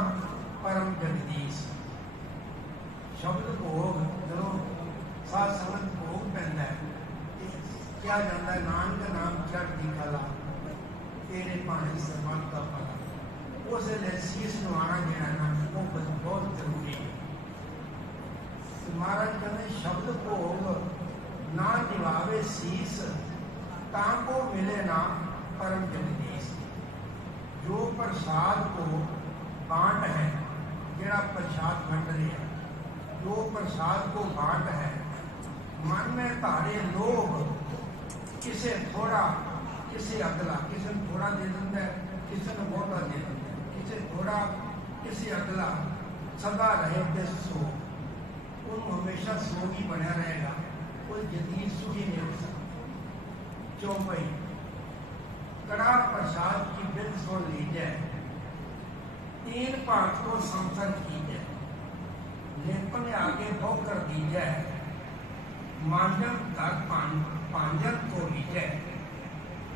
परम जगदीश। शब्द भोग जो साध संगत भोग पैंदा है, ਕਿਹਾ ਜਾਂਦਾ ਨਾਨਕ ਨਾਮ ਚੜ੍ਹਦੀ ਕਲਾ ਤੇਰੇ ਭਾਣੇ ਸਰਬੱਤ ਦਾ ਭਲਾ। ਉਸ ਵੇਲੇ ਸੀਸ ਨਵਾਉਣਾ ਜਿਹੜਾ ਨਾ ਉਹ ਬਹੁਤ ਜ਼ਰੂਰੀ ਹੈ। ਮਹਾਰਾਜ ਕਹਿੰਦੇ ਸ਼ਬਦ ਭੋਗ ਨਾ ਨਿਵਾਵੇ ਸੀਸ ਤਾਂ ਕੋ ਮਿਲੇ ਨਾ परम जगदीश। जो प्रसाद को बांट है, जेड़ा प्रसाद बंट रहा, जो प्रसाद को बांट है, मन में तारे लोभ किसे थोड़ा किसे अगला, किसे थोड़ा दे देता है, किसे ने बहुता दे देता है, किसे थोड़ा किसे अगला, सदा रहे दिस सो, उन हमेशा सोग ही बना रहेगा, कोई जदीद सुखी नहीं हो सकता। चौपाई कड़ा प्रसाद की बिल सुन लीजिए, तीन पाठ को संसर कीजिए, लेपन आगे भोग कर दीजिए, मांजन कर पांजन को लीजिए,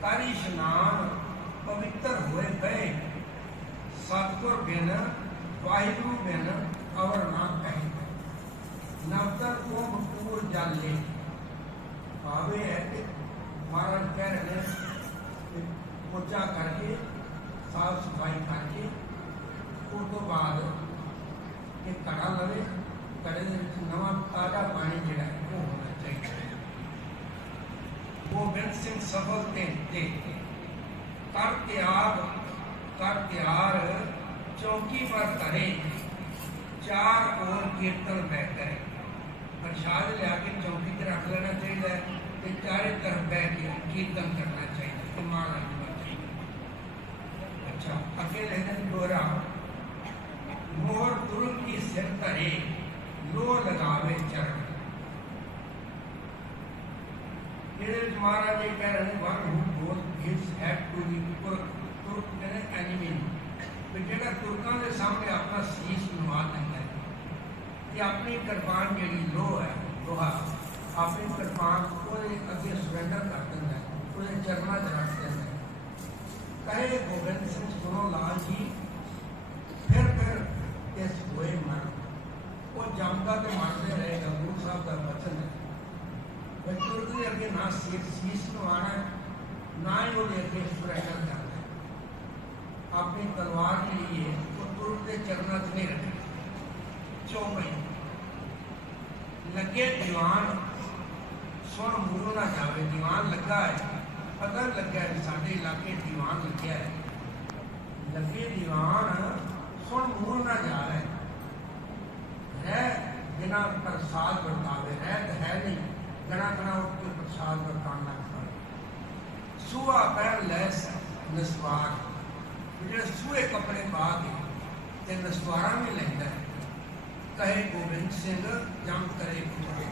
कर स्नान पवित्र हुए गए, सतगुर बिन वाहिगुरु बिन अवर ना कहे, नवतर को पूर जल ले। भावे है कि महाराज कह रहे हैं पोचा करके साफ सफाई करके उस तो बाद एक कड़ा लवे, कड़े नवा ताजा पानी जोड़ा वो होना चाहिए। गोबिंद सिंह सफल ते कर त्यार चौकी पर करे, चार और कीर्तन बह करे। प्रसाद लिया के चौकी पर रख लेना चाहिए, चारे तरफ बह के कीर्तन करना चाहिए। महाराज अच्छा अगे लेने दोहरा मोर तुरुल की सिर तरे लो लगावे चरण। महाराज ये कह रहे one who goes gives head to the Turk enemy, जेड़ा तुर्कों के सामने अपना शीश नवा देता है कि अपनी कृपान जी लोह है, लोहा अपनी कृपान को अगे सरेंडर कर देता है, उसके चरणों च रख देता है। कहे गोबिंद सिंह सुनो लाल जी, फिर इस होए मन वो जमदा तो मारते रहेगा। गुरु साहब का वचन है तुर्क के अगे ना शीश नवाना है, ना ही वो अगे सरेंडर करना है। अपनी तलवार के लिए वो तुर्क के चरणों च नहीं रखे। चौपाई लगे दीवान सुन मूल ना जावे, दीवान लगा है, पता लग्या है साढ़े इलाके दीवान लग्या है, लगे दीवान सुन मूल ना जावे, रह बिना प्रसाद बरतावे, रह तो है नहीं गणा गणा उठ के प्रसाद बरताना खाए। सूआ पैर लैस नसवार, जो सूए कपड़े पा के नसवारा में लेंदा है। कहे गोबिंद सिंह जम करे कुमार।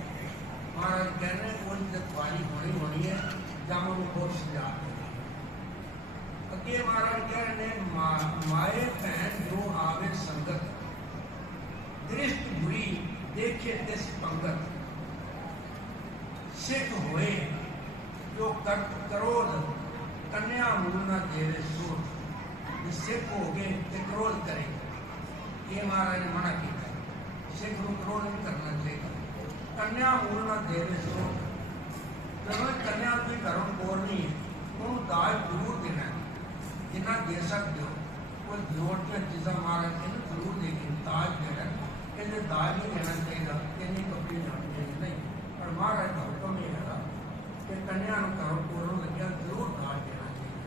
महाराज कहने वो जतवारी होनी है, जम को सजा अगे। महाराज कह रहे माए भैन जो आवे संगत, दृष्ट बुरी देखे तिस पंगत, सिख होए जो करोल कन्या मूल न देवे सूर। सिख हो गए तो करोल करे, ये महाराज ने मना किया, सिख को करोल नहीं करना चाहिए। कन्या मूल न देवे सूर, जब कन्या कोई घरों बोलनी है उन्होंने दाज जरूर देना है, जिन्ना दे सकते हो वो जोड़ के चीज़ा महाराज ने जरूर देगी। दाज देना कहते दाज नहीं देना चाहिए, इन्नी कपड़ी जानी चाहिए नहीं, पर महाराज का हुक्म ये है कि कन्या घरों बोलने लगे जरूर दाज देना चाहिए।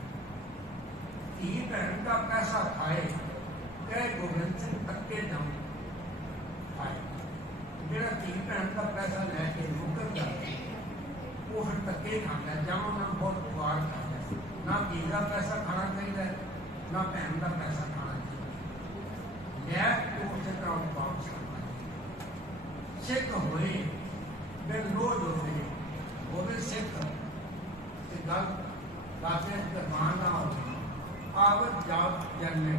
धी भैन का पैसा खाए, कह गोबिंद सिंह अक्के जम खाए। जो धी भैन का पैसा लैके मुकर जाए वो फिर धक्के खाता है, जब उन्होंने बहुत गुआर खाता है। ना धी का पैसा खाना चाहिए, ना भैन का पैसा खाना चाहिए, लै तो उसे तरह वापस करना चाहिए। सिख होए बिन रोज होते वो भी सिख गल दाते कुर्बान ना हो, आवत जात जन्मे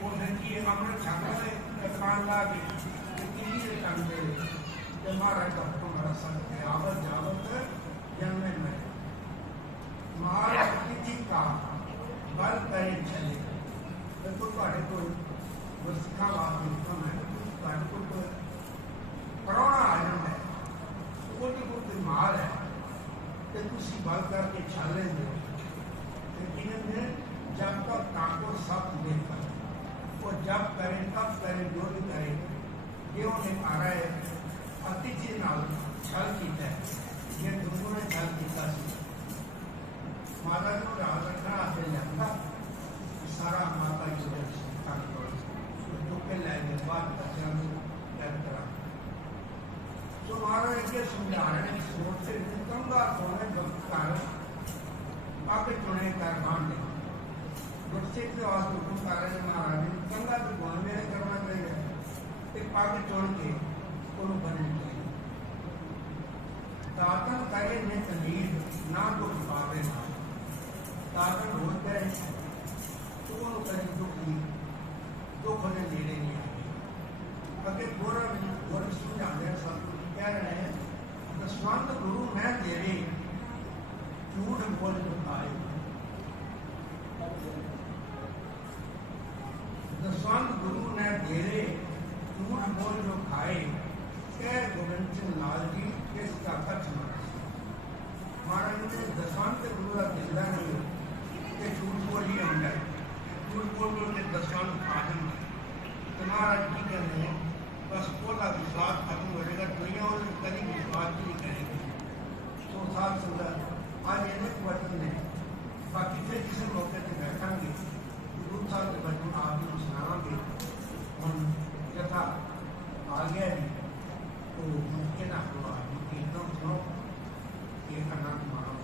वो की अमृत छाने कुर्बान ला के महाराज का हुक्म बड़ा सख्त है, आवत जावत जन्मे में। महाराज तिथि का बल करे चले तो तुहाडे कोल गुरसिखा वास्ते हुक्म है, तुहाडे कोल प्राहुणा आ जाता है, कोई बीमार है ਤੇ ਤੁਸੀਂ ਬਲ ਕਰਕੇ ਛੱਲ ਲੈਂਦੇ ਹੋ। लेकिन जब तक काको सब देखा वो जब करे तब करे जो भी करे ये उन्हें मारा है अतिथि नाल छल किया है ये दोनों ने छल किया माता को राज रखना आते जाता सारा माता जी के लाइन बाद बच्चा करा तो महाराज के समझा रहे हैं सोचते कंगा सोने कारण आगे चुने कारखान ने गुरसिख से वास्तु हुक्म कर रहे महाराज ने गंगा के गुण मेरे करना चाहिए एक पागे चुन के उन्होंने बनने चाहिए ताकन करे ने तमीर ना दुख पावे ना ताकन होते हैं तो उन्होंने कहीं दुख ने लेने नहीं आए अगे पूरा वर्ष समझाते हैं सतगुरु कह रहे हैं दसवंत गुरु मैं तेरे झूठ बोल खाए दसवंत गुरु ने डेरे झूठ बोल जो खाए कह गोविंद सिंह लाल जी इसका कच्छ महाराज ने दसवंत गुरु का दिला नहीं कि झूठ बोल ही आंदा झूठ बोल के दसवंत खा देंगे तो महाराज की कहते हैं बस बोला विश्वास खत्म हो जाएगा दुनिया और कभी विश्वास भी नहीं करेगी तो साथ सुंदर आज अनेक वचन ने बाकी फिर किसी मौके पर बैठांगे गुरु साहब के वचन आप लोग सुनाएंगे हम यथा आ गया जी तो मुमकिन आपको आदमी कीर्तन सुनो एक आनंद मानो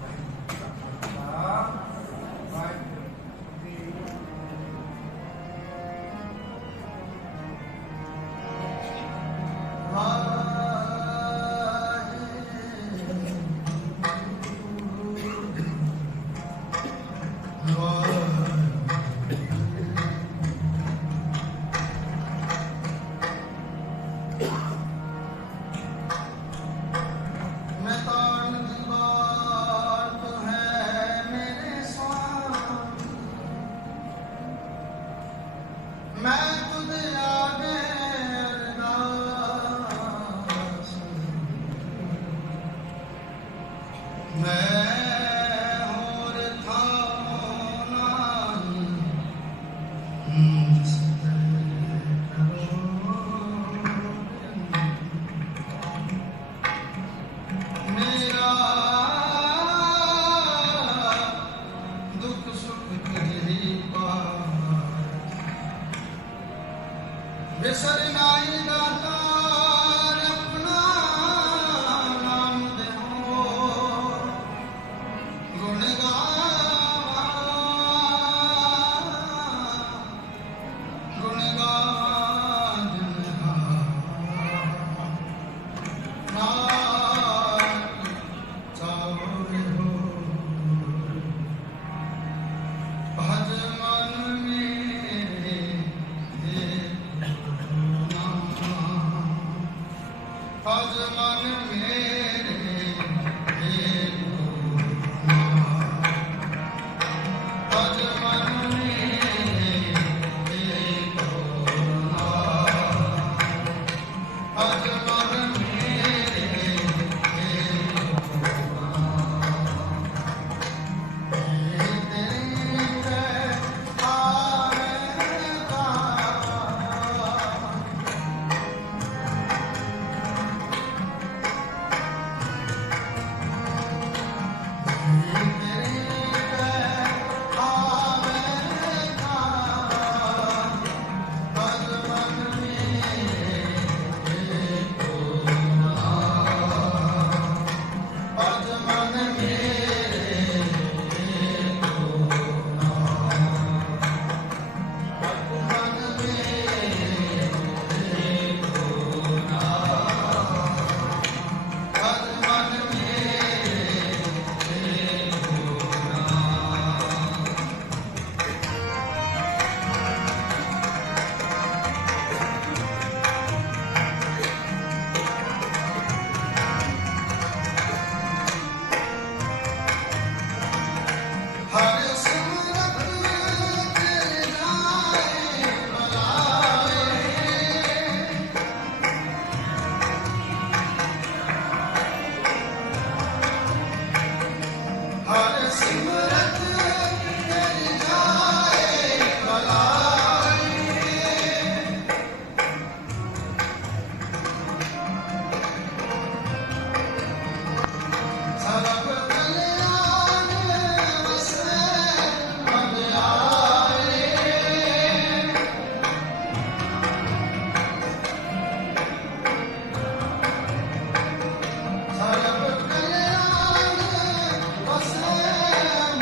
ਸਿਮਰਤ ਕਰ ਜਾਏ ਬਲਾਈ ਸਰਬ ਕਲਿਆਣ ਵਸੈ ਮਨ ਆਏ ਸਰਬ ਕਲਿਆਣ ਵਸੈ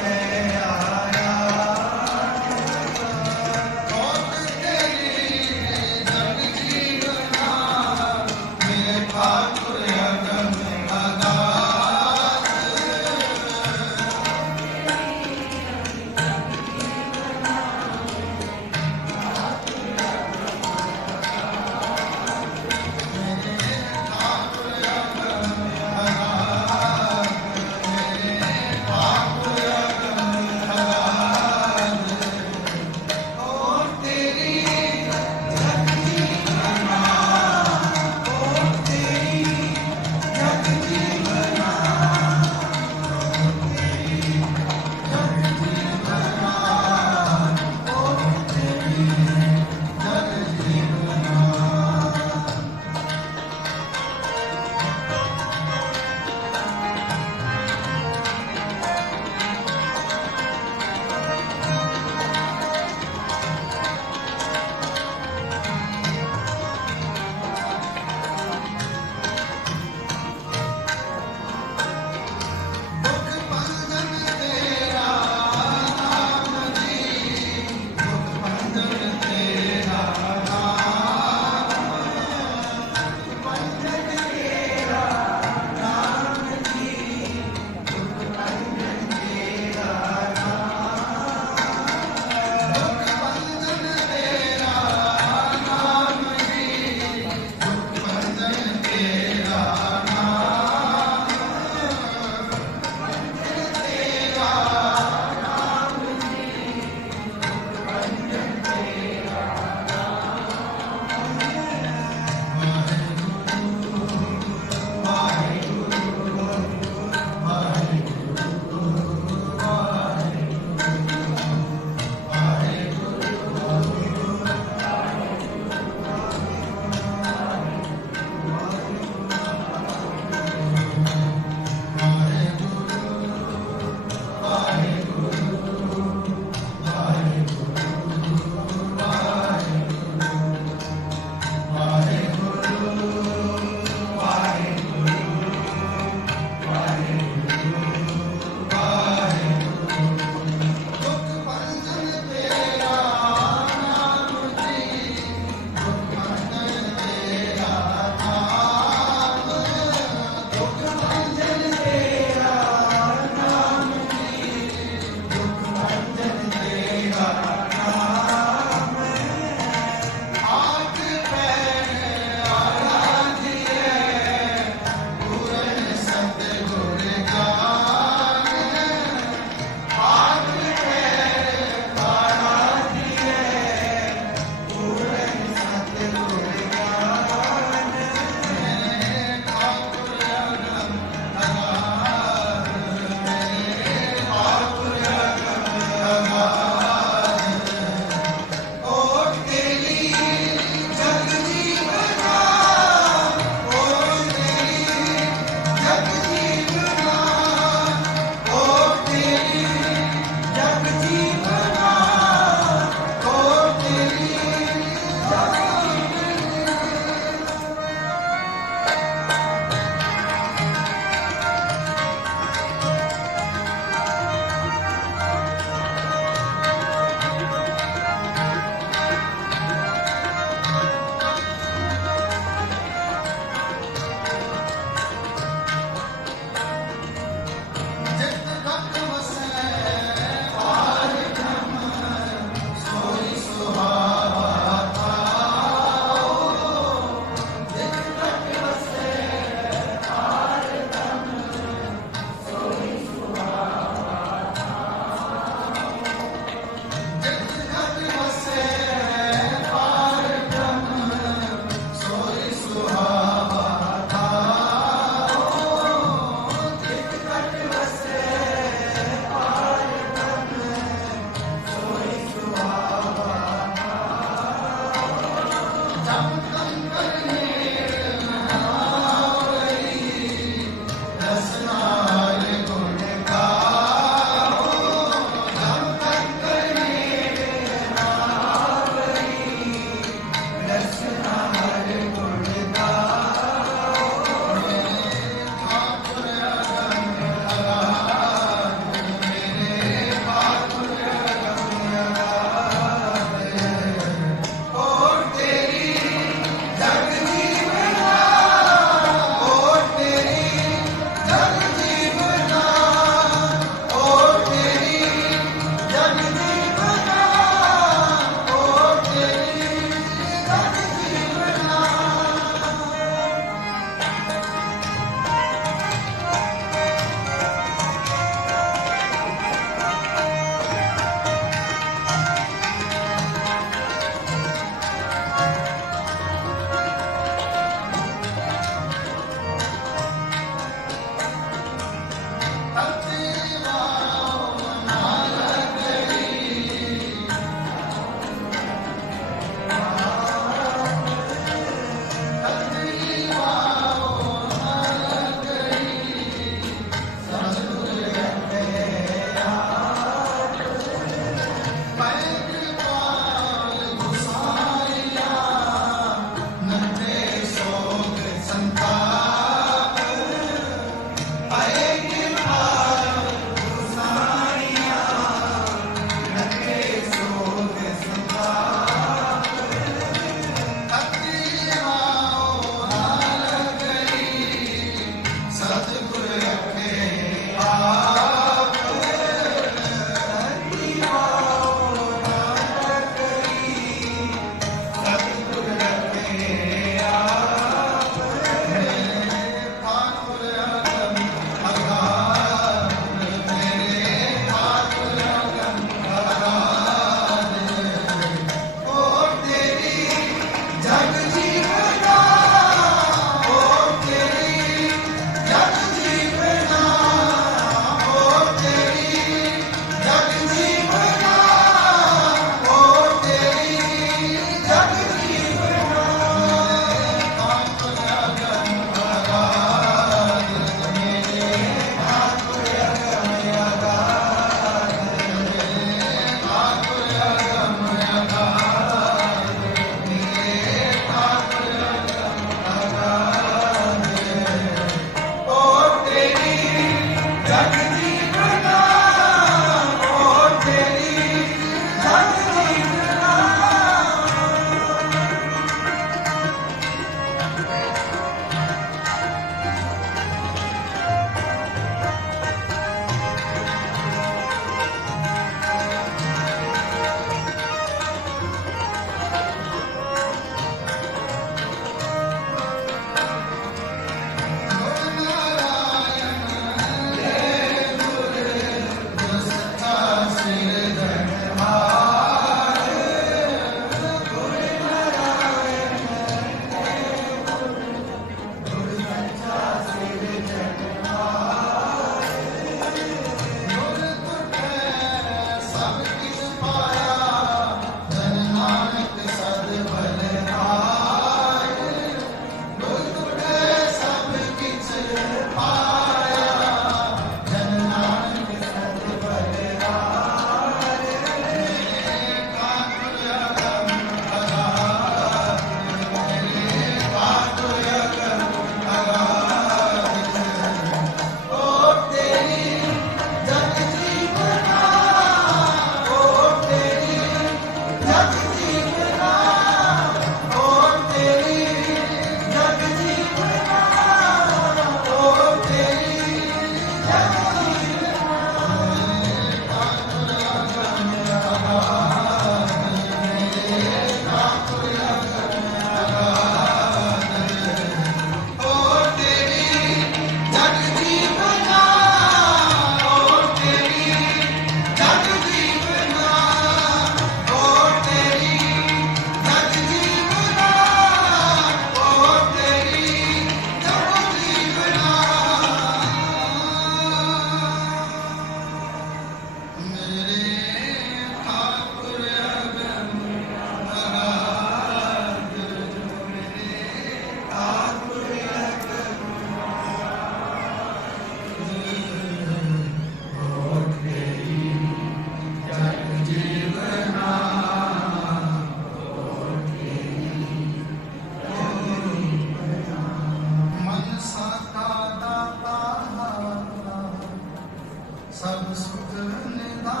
ਸਭ ਸੁਖ ਨਿਦਾਨ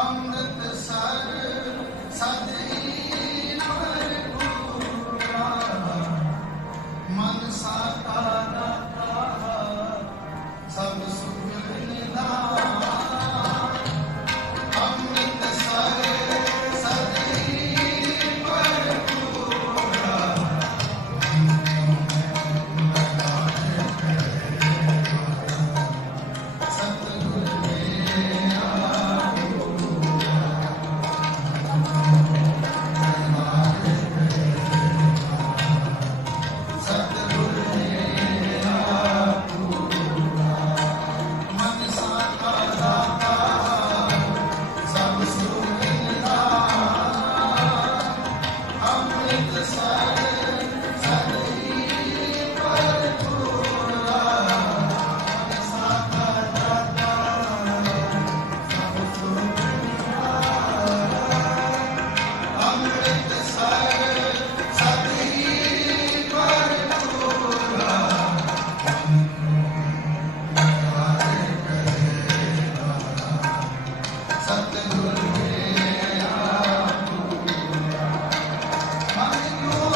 ਅੰਮ੍ਰਿਤ ਸਰ ਸਦੀ ਭਰਪੂਰਾ ਮਨ ਸਾਤਾ ਦਾਤਾ ਸਭ ਸੁਖ ਨਿਦਾਨ ਅੰਮ੍ਰਿਤ ਸਰ ਸਦੀ ਭਰਪੂਰਾ ਸਤਿਗੁਰ ਮਨ ਸਾਤਾ ਦਾਤਾ ਸਭ ਸੁਖ ਨਿਦਾਨ ਅੰਮ੍ਰਿਤ ਸਰ ਸਦੀ ਭਰਪੂਰਾ ਮਨ ਸਾਤਾ ਦਾਤਾ ਸਭ ਸੁਖ ਅੰਮ੍ਰਿਤ ਸਰ ਸਦੀ ਭਰਪੂਰਾ ਸਤਿਗੁਰ ਮਨ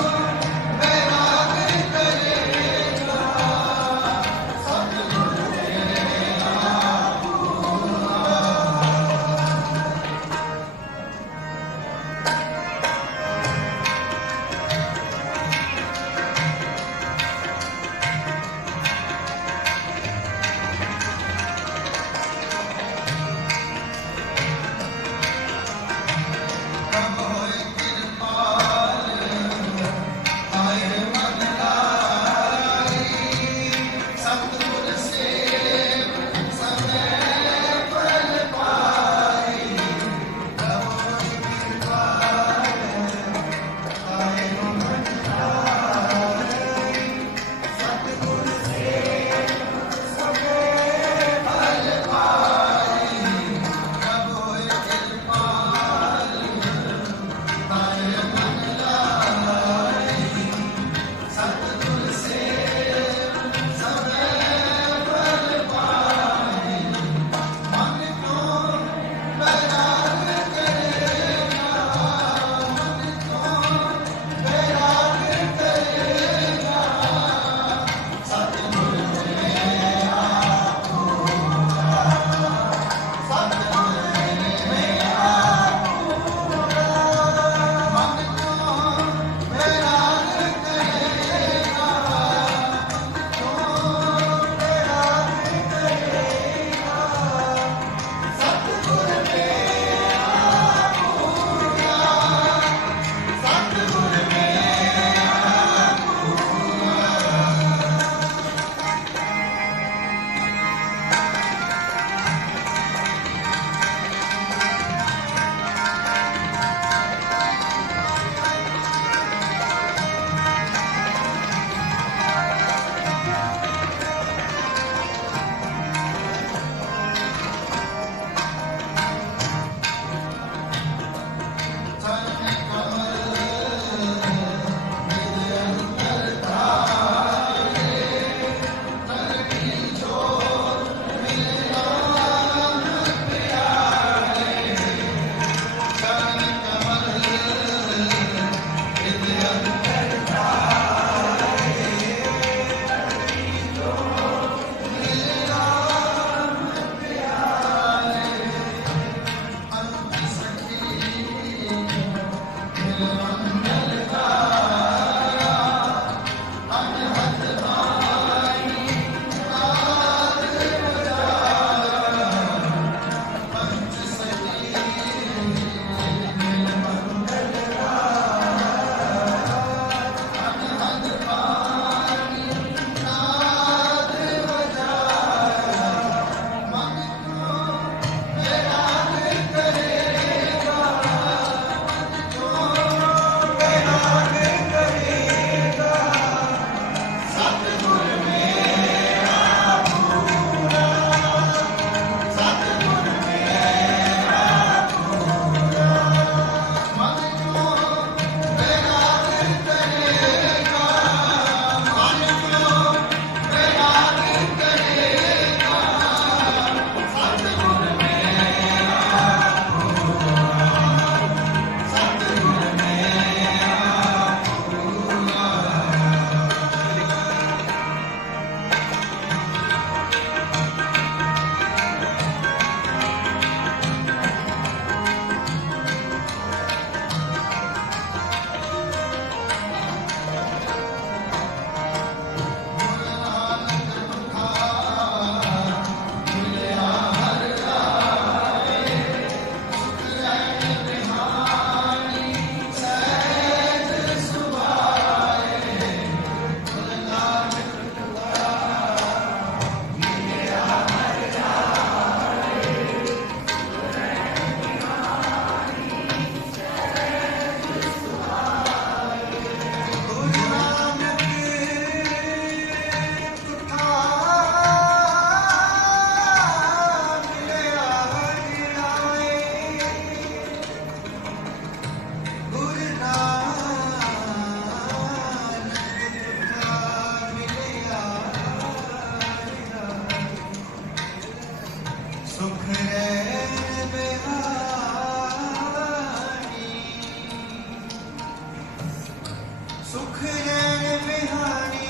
ਸੁਖ ਰੈਣ ਬਿਹਾਰੀ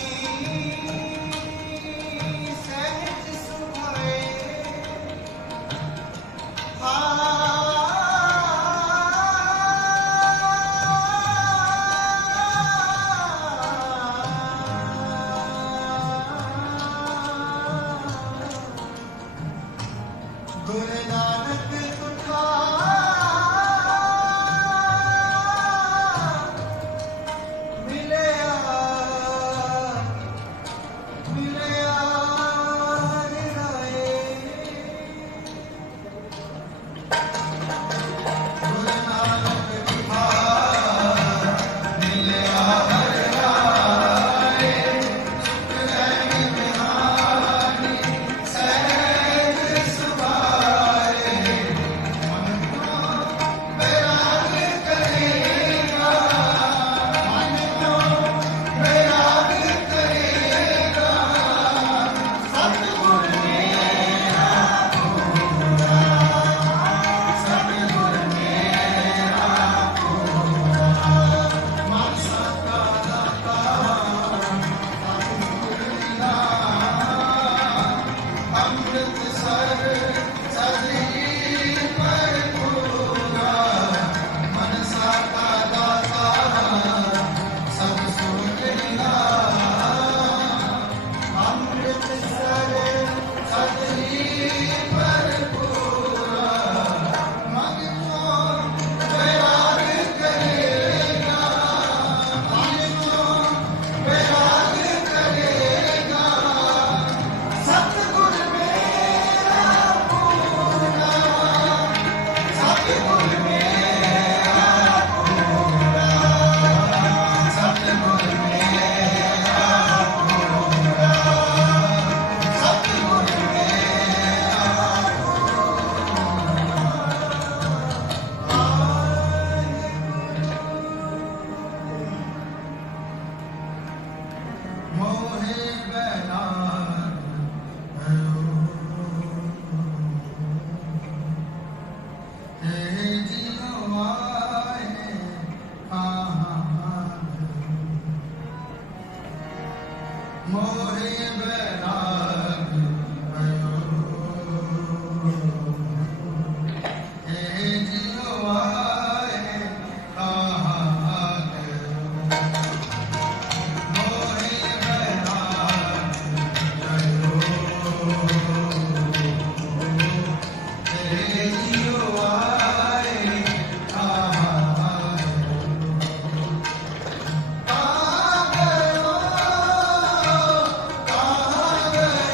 ਸਹਿਜ ਸੁਭਾਏ ਗੁਰੂ ਨਾਨਕ ਤੁਠਾ ਮਿਲਿਆ ਮਿਲਿਆ ਰਿਹਾਏ ਗੁਰੂ ਨਾਨਕ ਤੁਠਾ ਮਿਲਿਆ ਹਰਿਆਏ ਸੁਖ ਰਹਿਣ ਬਿਹਾਰੀ ਸਹਿਜ ਸੁਭਾਏ ਮਨ ਕੋ ਬੈਰਾਗ ਕਰੇਗਾ ਮਨ ਕੋ ਬੈਰਾਗ ਕਰੇਗਾ ਸਤਿਗੁਰ ਮੇਰਾ ਪੂਰਾ ਸਤਿਗੁਰ ਮੇਰਾ ਪੂਰਾ ਮਨ ਸਦਾ ਦਾਤਾ ਸਤਿਗੁਰ ਲੀਲਾ ਅੰਮ੍ਰਿਤ ਸਰ ਸਦੀ ਭਰਪੂਰਾ ਮਨ ਸਦਾ ਦਾਤਾ ਸਭ ਸੁਖ ਲੀਲਾ ਅੰਮ੍ਰਿਤ ਸਰ ਸਦੀ ਭਰਪੂਰਾ ਮਨ ਕੋ ਬੈਰਾਗ ਕਰੇਗਾ ਮਨ ਕੋ ਬੈਰਾਗ ਕਰੇਗਾ ਸਤਿਗੁਰ ਮੇਰਾ ਪੂਰਾ ਸਤਿਗੁਰ ਮੇਰਾ ਪੂਰਾ ਸਤਿਗੁਰ ਮੇਰਾ ਪੂਰਾ ਸਤਿਗੁਰ ਮੋਹਿ ਬੈਰਾਗ ਏ ਜੀਵਾਏ ਮੋਹਿ ਬੈਰਾਗ ਏ ਜੀਵਾਏ ਮੋਹਿ ਬੈਰਾਗ ਏ ਜੀਵਾਏ ਕਾਗਰੋ ਕਾਗਰੋ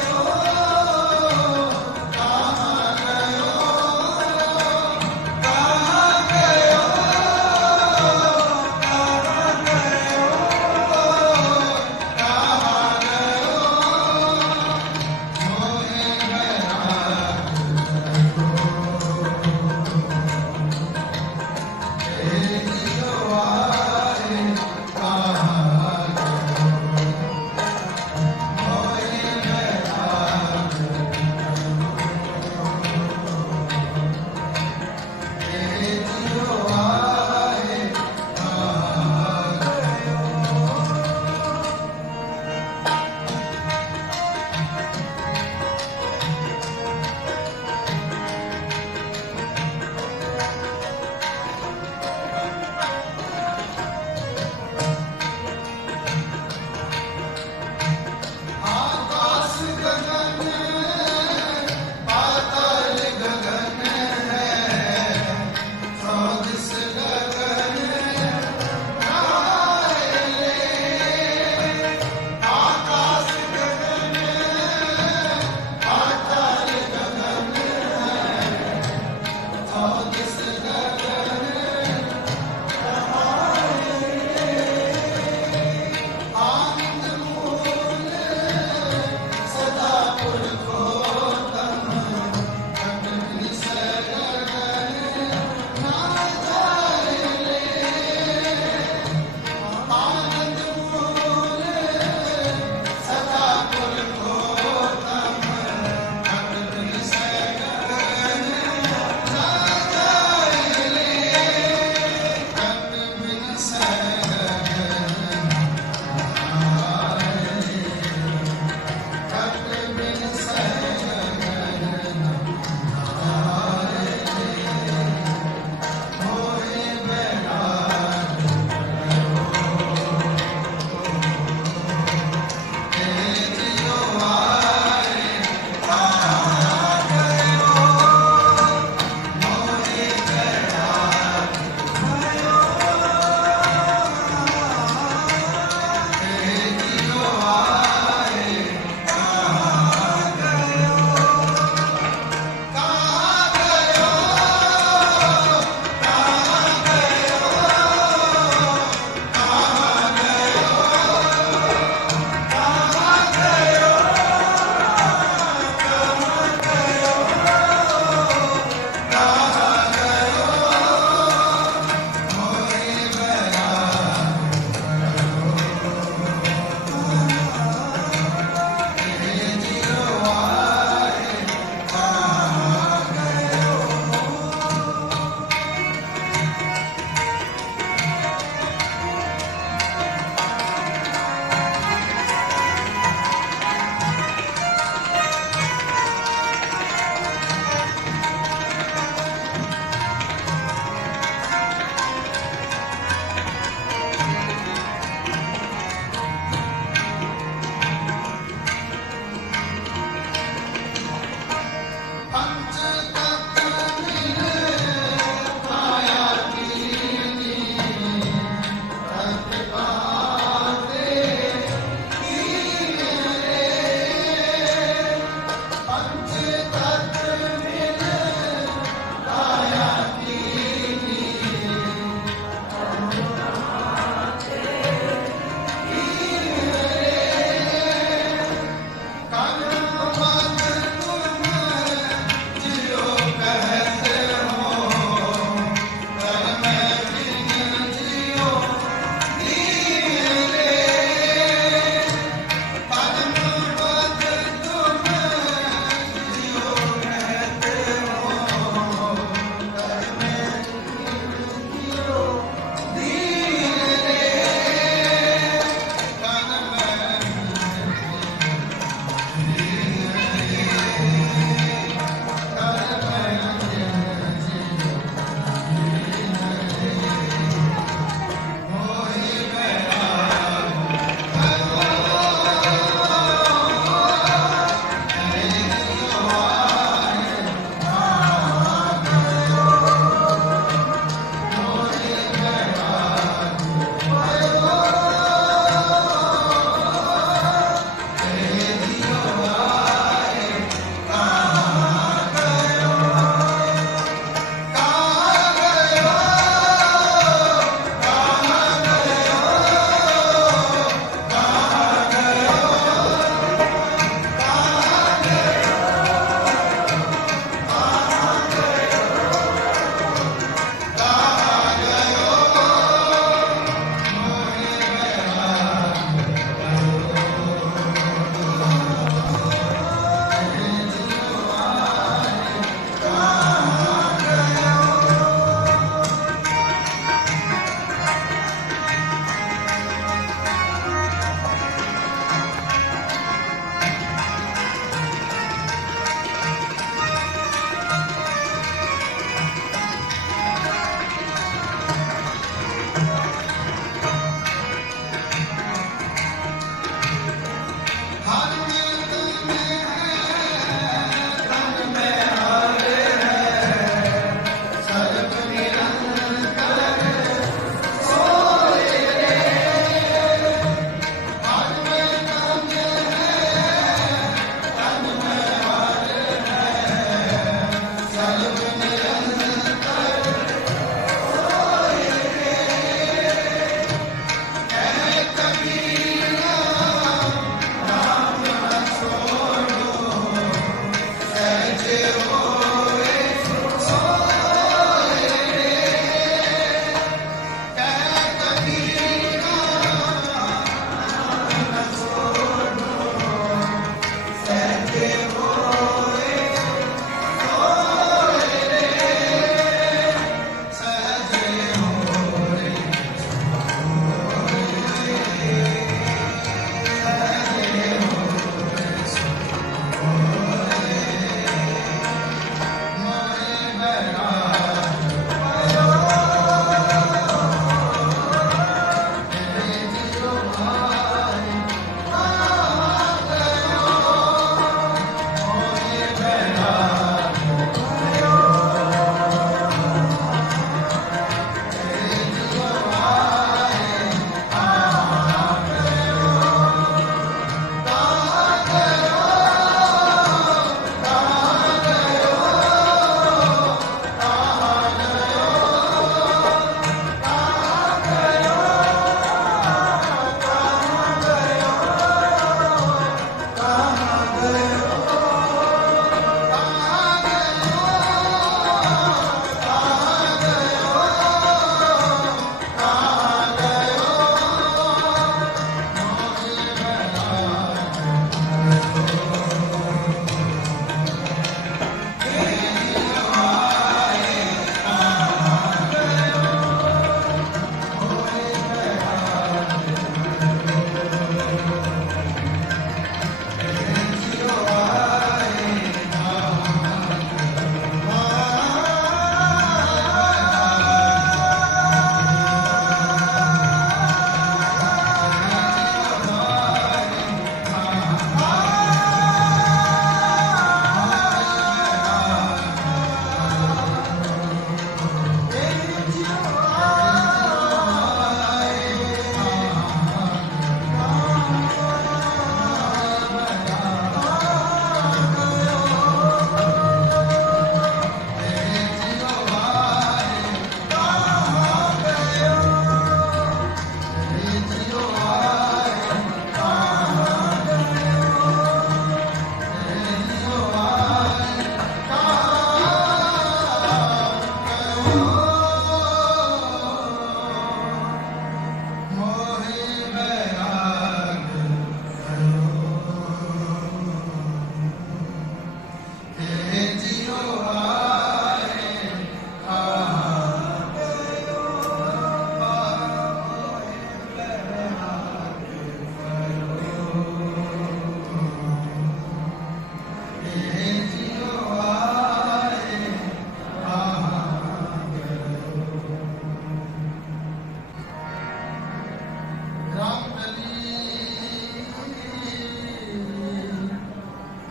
ਰਾਮ ਕਲੀ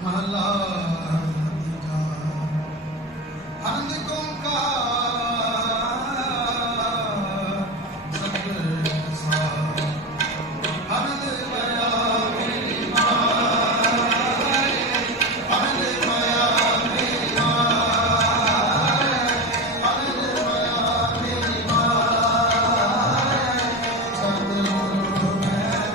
ਮਹਲਾ ਦੂਜਾ ਆਨੰਦ ਓੰਕਾਰ ਸਤਿਗੁਰ ਪ੍ਰਸਾਦ ਆਨੰਦ ਮਾਇਆ ਮੇਰੀ ਮਾਏ ਆਨੰਦ ਮਾਇਆ ਮੇਰੀ ਮਾਏ ਆਨੰਦ ਮਾਇਆ ਮੇਰੀ ਮਾਏ ਸਤਿਗੁਰ ਮੈਂ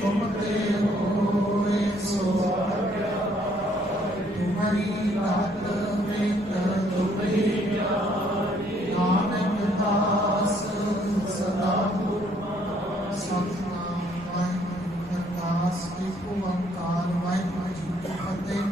तुम ते होए सुभाग्य तुम्हारी दात में कर तुम्हें नानक दास सदा सतनाम वाहिगुरू अरदास एक ओंकार वाहिगुरू जी की फतेह।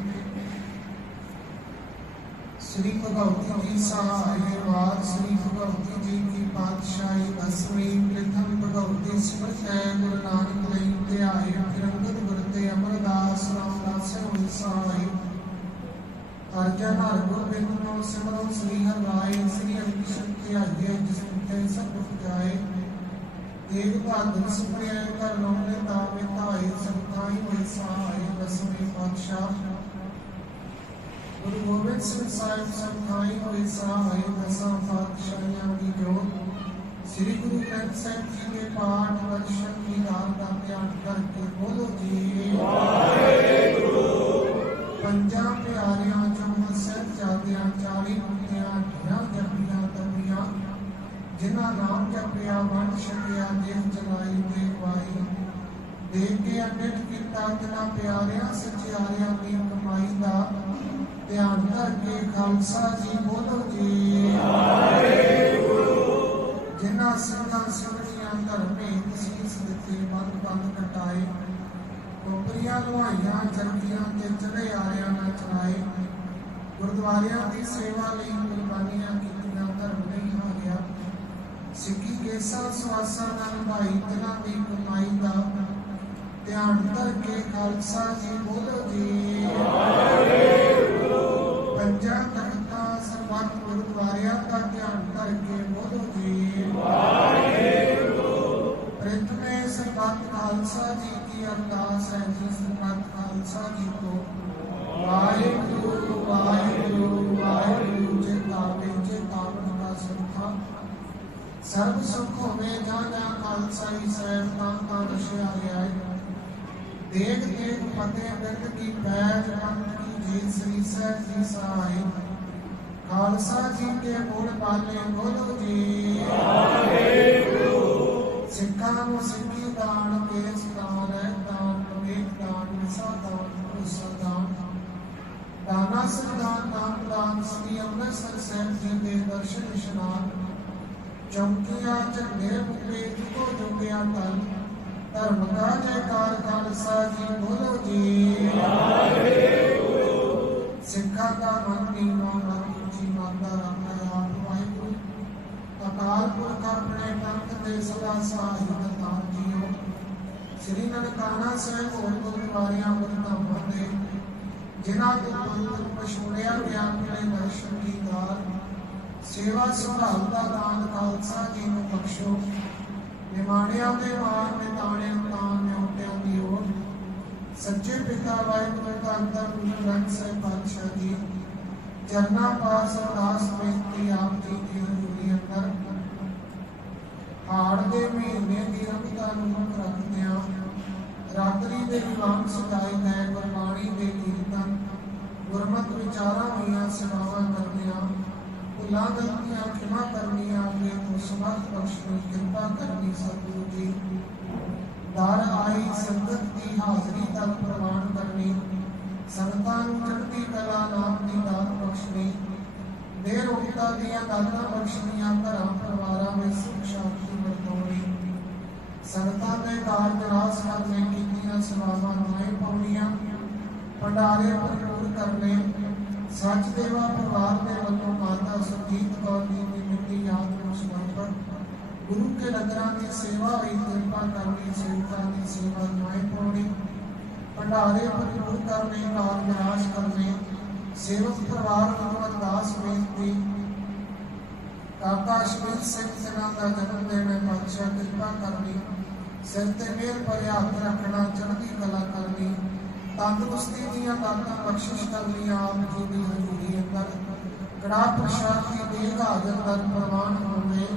श्री भगवती जी साहिवाल श्री भगवती जी की पातशाही 10वीं प्रथम भगवती स्मृत है गुरु नानक देव ध्याय फिरंगत गुरते अमरदास रामदास उनसाई अर्जन हर गोबिंद नो सिमरो श्री हर राय श्री हरि शक्ति आये जिसके सब उठ जाए एक बहादुर सुप्रिय कर लोने तावे ताई सबताई वैसाई 10वीं पातशाह गुरु गोबिंद सिंह साहिब सबताई वैसाई 10वां पातशाहियां की जोत श्री गुरु ग्रंथ साहिब जी के पाठ दर्शन की दान का ध्यान करके बोलो जी वाहेगुरु। पंजा प्यारियां चौहां साहिबजादियां 40 मुक्तियां ढियां जपियां तपियां जिन्हां नाम जपिया वंड छकिया देव जलाई देखवाई देख के अमिट किता तिन्हां प्यारियां सचियारियां दी कमाई दा ध्यान करके खालसा जी बोलो जी वाहेगुरु। जिन्हां सिंघां सिमरियां धर्मे सीस दिते बंद बंद कटाए टोपरियां लुहाइयां चरखियां ते चढ़े आरियां ना चलाए गुरुद्वारियां दी सेवा लई कुर्बानियां कीतियां धर्म नहीं हारिया सिक्की केसा सुआसा ना निभाई तिन्हां दी कमाई दा ध्यान करके खालसा जी बोलो जी वाहेगुरू। पंजा तख्तां सरबत गुरुद्वारियां दा ध्यान करके बोलो जी वाहेगुरू। प्रथमे सरबत खालसा जी की अरदास है जी सरबत खालसा जी को वाहेगुरू वाहेगुरू वाहेगुरू जे तावे जे तावन का सुखा सर्व सुखों में जाना खालसा ही सैन का रशिया आए देख देख फतेह बिरद की पैज पंथ की जीत श्री सहज जी सहाय खालसा जी के गुण पाले बोलो जी वाहेगुरू। सिक्खा नु सिक्खी दान केस दान है दान विवेक दान विसा दान भरोसा दान दाना सरदान नाम दान श्री अमृतसर साहिब जी के दर्शन इशनान चौकिया झंडे मुके को जोगिया तन धर्म का जयकार खालसा जी बोलो जी वाहेगुरू। सिक्खा का मन नीवा मन ऊंची माता रखना आप वाहिगुरू अकाल पुरख अपने पंथ दे सदा सहायता दान जियो श्री ननकाना साहिब और गुरुद्वारियां गुरधामां दे जिन्हां को पंथ पछोड़िया गया मिले दर्शन की दान सेवा संभाल का दान खालसा जी नूं बख्शो निमाणियां दे माण निताणे तान न्योटियां दी ओर सच्चे पिता वाहिगुरू का अंतर गुरु ग्रंथ साहिब पातशाह जी चरना पास अरदास बेनती आप जी की हजूरी अंदर हाड़ दे महीने की रमता नूं मुख रखदियां रात्रि दे विवान सजाए गए गुरबाणी दे कीर्तन गुरमत विचारां होईयां सेवावां करदियां भुलां गलतियां क्षमा करनियां अगे तो समर्थ बख्शनी कृपा करनी सतगुरु जी दर आई संगत की हाजरी तक प्रवान करनी संगतां नूं चढ़दी कला नाम दी दात बख्शनी दे रोगता दियां दातां बख्शनियां घरां परिवारां में सुख शांति वरतौणी संगतां दे कारज रास करने कीतियां सेवावां नाए पाउणियां भंडारे भरपूर करने सच देवा परिवार के वलों माता सुरजीत कौर जी की मिट्टी याद को समर्पण गुरु के नगरां की सेवा हुई कृपा करनी सेवकां की सेवा नाए पाउणी भंडारे भरपूर करने कार निराश करने सेवक परिवार को अरदास बेनती काका अश्विन सिंह सिन्हा का जन्म दिन है पातशाह कृपा करनी सिर ते मेहर भरे हाथ रखना चढ़दी कला करनी तंदुरुस्ती दियां दातां बख्शिश करनी आप जी की हजूरी अंदर कड़ा प्रसाद की देग हाजर दर प्रवान होवे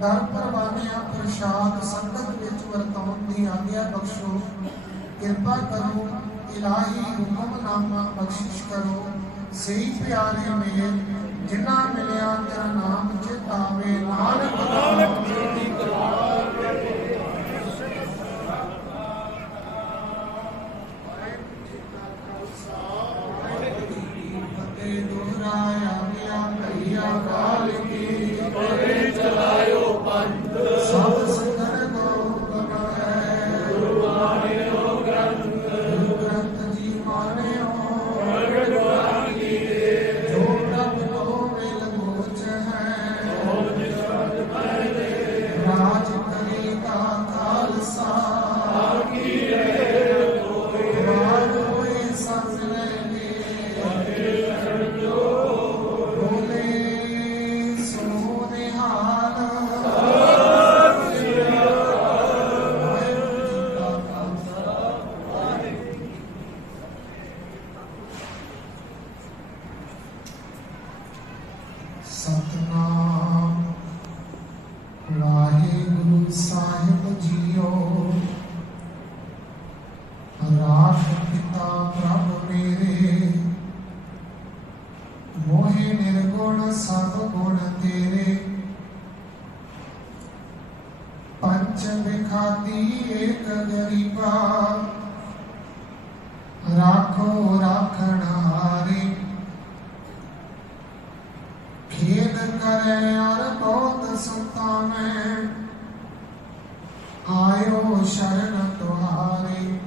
दर परवानिया प्रसाद संगत विच वरताउण दी आग्या बख्शो कृपा करो इलाही हुक्मनामा बख्शिश करो सही प्यारे मेल जिन्ना मिलिया तेरा नाम चितावे नानक नाम चढ़दी कला ਸਤਨਾਮ ਵਾਹਿਗੁਰੂ ਸਾਹਿਬ ਜੀਓ। ਰਾਖ ਪਿਤਾ ਪ੍ਰਭ ਮੇਰੇ, ਮੋਹਿ ਨਿਰਗੁਣ ਸਭ ਗੁਣ ਤੇਰੇ। ਪੰਚ ਵਿਖਾਤੀ ਏਕ ਗਰੀਬਾ, ਰਾਖੋ ਰਾਖਣ ਹਾਰੇ। ਖੇਦ ਕਰੇ ਅਰ ਬਹੁਤ ਸੁਤਾ ਮੈਂ, ਆਇਓ ਸ਼ਰਨ ਤੁਹਾਰੇ।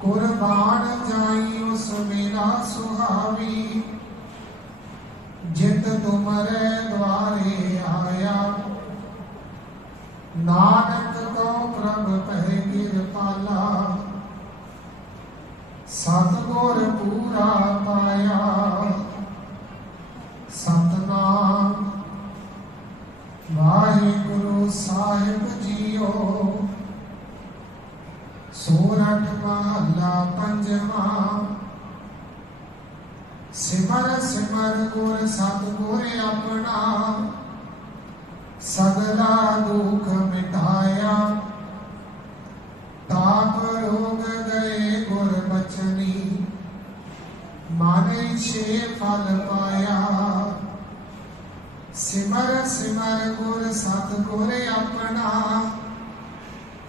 ਕੁਰਬਾਨ ਜਾਈ ਉਸ ਮੇਰਾ ਸੁਹਾਵੀ, ਜਿਤ ਤੁਮਰੇ ਦੁਆਰੇ ਆਇਆ। ਨਾਨਕ ਕੋ ਪ੍ਰਭ ਪਹਿ ਕਿਰਪਾਲਾ, ਸਤਿਗੁਰ ਪੂਰਾ ਪਾਇਆ। ਸਤਨਾਮ ਵਾਹਿਗੁਰੂ ਸਾਹਿਬ ਜੀਓ। ਸੋਰਠ ਮਹੱਲਾ ਪੰਜਵਾਂ। ਸਿਮਰ ਸਿਮਰ ਗੁਰ ਸਤਿਗੁਰ ਆਪਣਾ, ਸਗਲਾ ਦੁਖ ਮਿਟਾਇਆ। ਤਾਪ ਰੋਗ ਗਏ ਗੁਰ ਬਚਨੀ, ਮਨ ਛੇ ਫਲ ਪਾਇਆ। ਸਿਮਰ ਸਿਮਰ ਗੁਰ ਸਤਿਗੁਰ ਆਪਣਾ,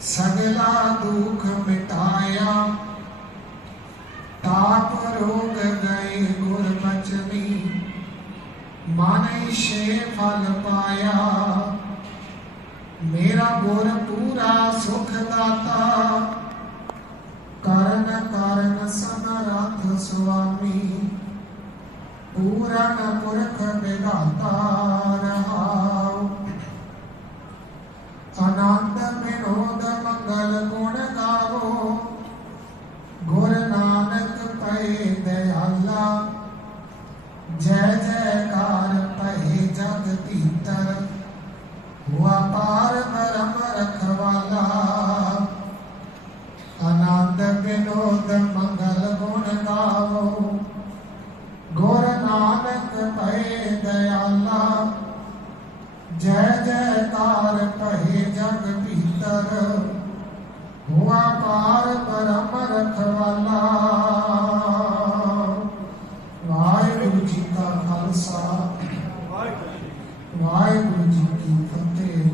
ਸਗਲਾ ਦੁਖ ਮਿਟਾਇਆ। ਤਾਪ ਰੋਗ ਗਏ ਗੁਰ ਬਚਨੀ, ਮਨ ਛੇ ਫਲ ਪਾਇਆ। ਮੇਰਾ ਗੁਰ ਪੂਰਾ ਸੁਖ ਦਾਤਾ, ਕਰਨ ਕਰਨ ਸਮਰੱਥ ਸੁਆਮੀ। ਪੂਰਨ ਪੁਰਖ ਵਿਧਾਤਾ ਰਹਾਉ। ਆਨੰਦ ਵਿਨੋਦ ਮੰਗਲ ਗੁਣ ਗਾਵੋ, ਗੁਰ ਨਾਨਕ ਪਏ ਦਇਆਲਾ। ਜੈ ਜੈਕਾਰ ਪਏ ਜਗ ਭੀਤਰ, ਹੁਆ ਪਾਰ ਬ੍ਰਹਮ ਰਖਵਾਲਾ। ਆਨੰਦ ਵਿਨੋਦ ਮੰਗਲ ਗੁਣ ਗਾਵੋ, ਗੁਰ ਨਾਨਕ ਪਏ ਦਇਆਲਾ। ਜੈ ਜੈਕਾਰ ਪਏ ਜਗ ਭੀਤਰ, ਹੁਆ ਪਾਰ ਬ੍ਰਹਮ ਰਖਵਾਲਾ। ਵਾਹਿਗੁਰੂ ਜੀ ਕਾ ਖਾਲਸਾ, ਵਾਹਿਗੁਰੂ ਜੀ ਕੀ ਫਤਿਹ।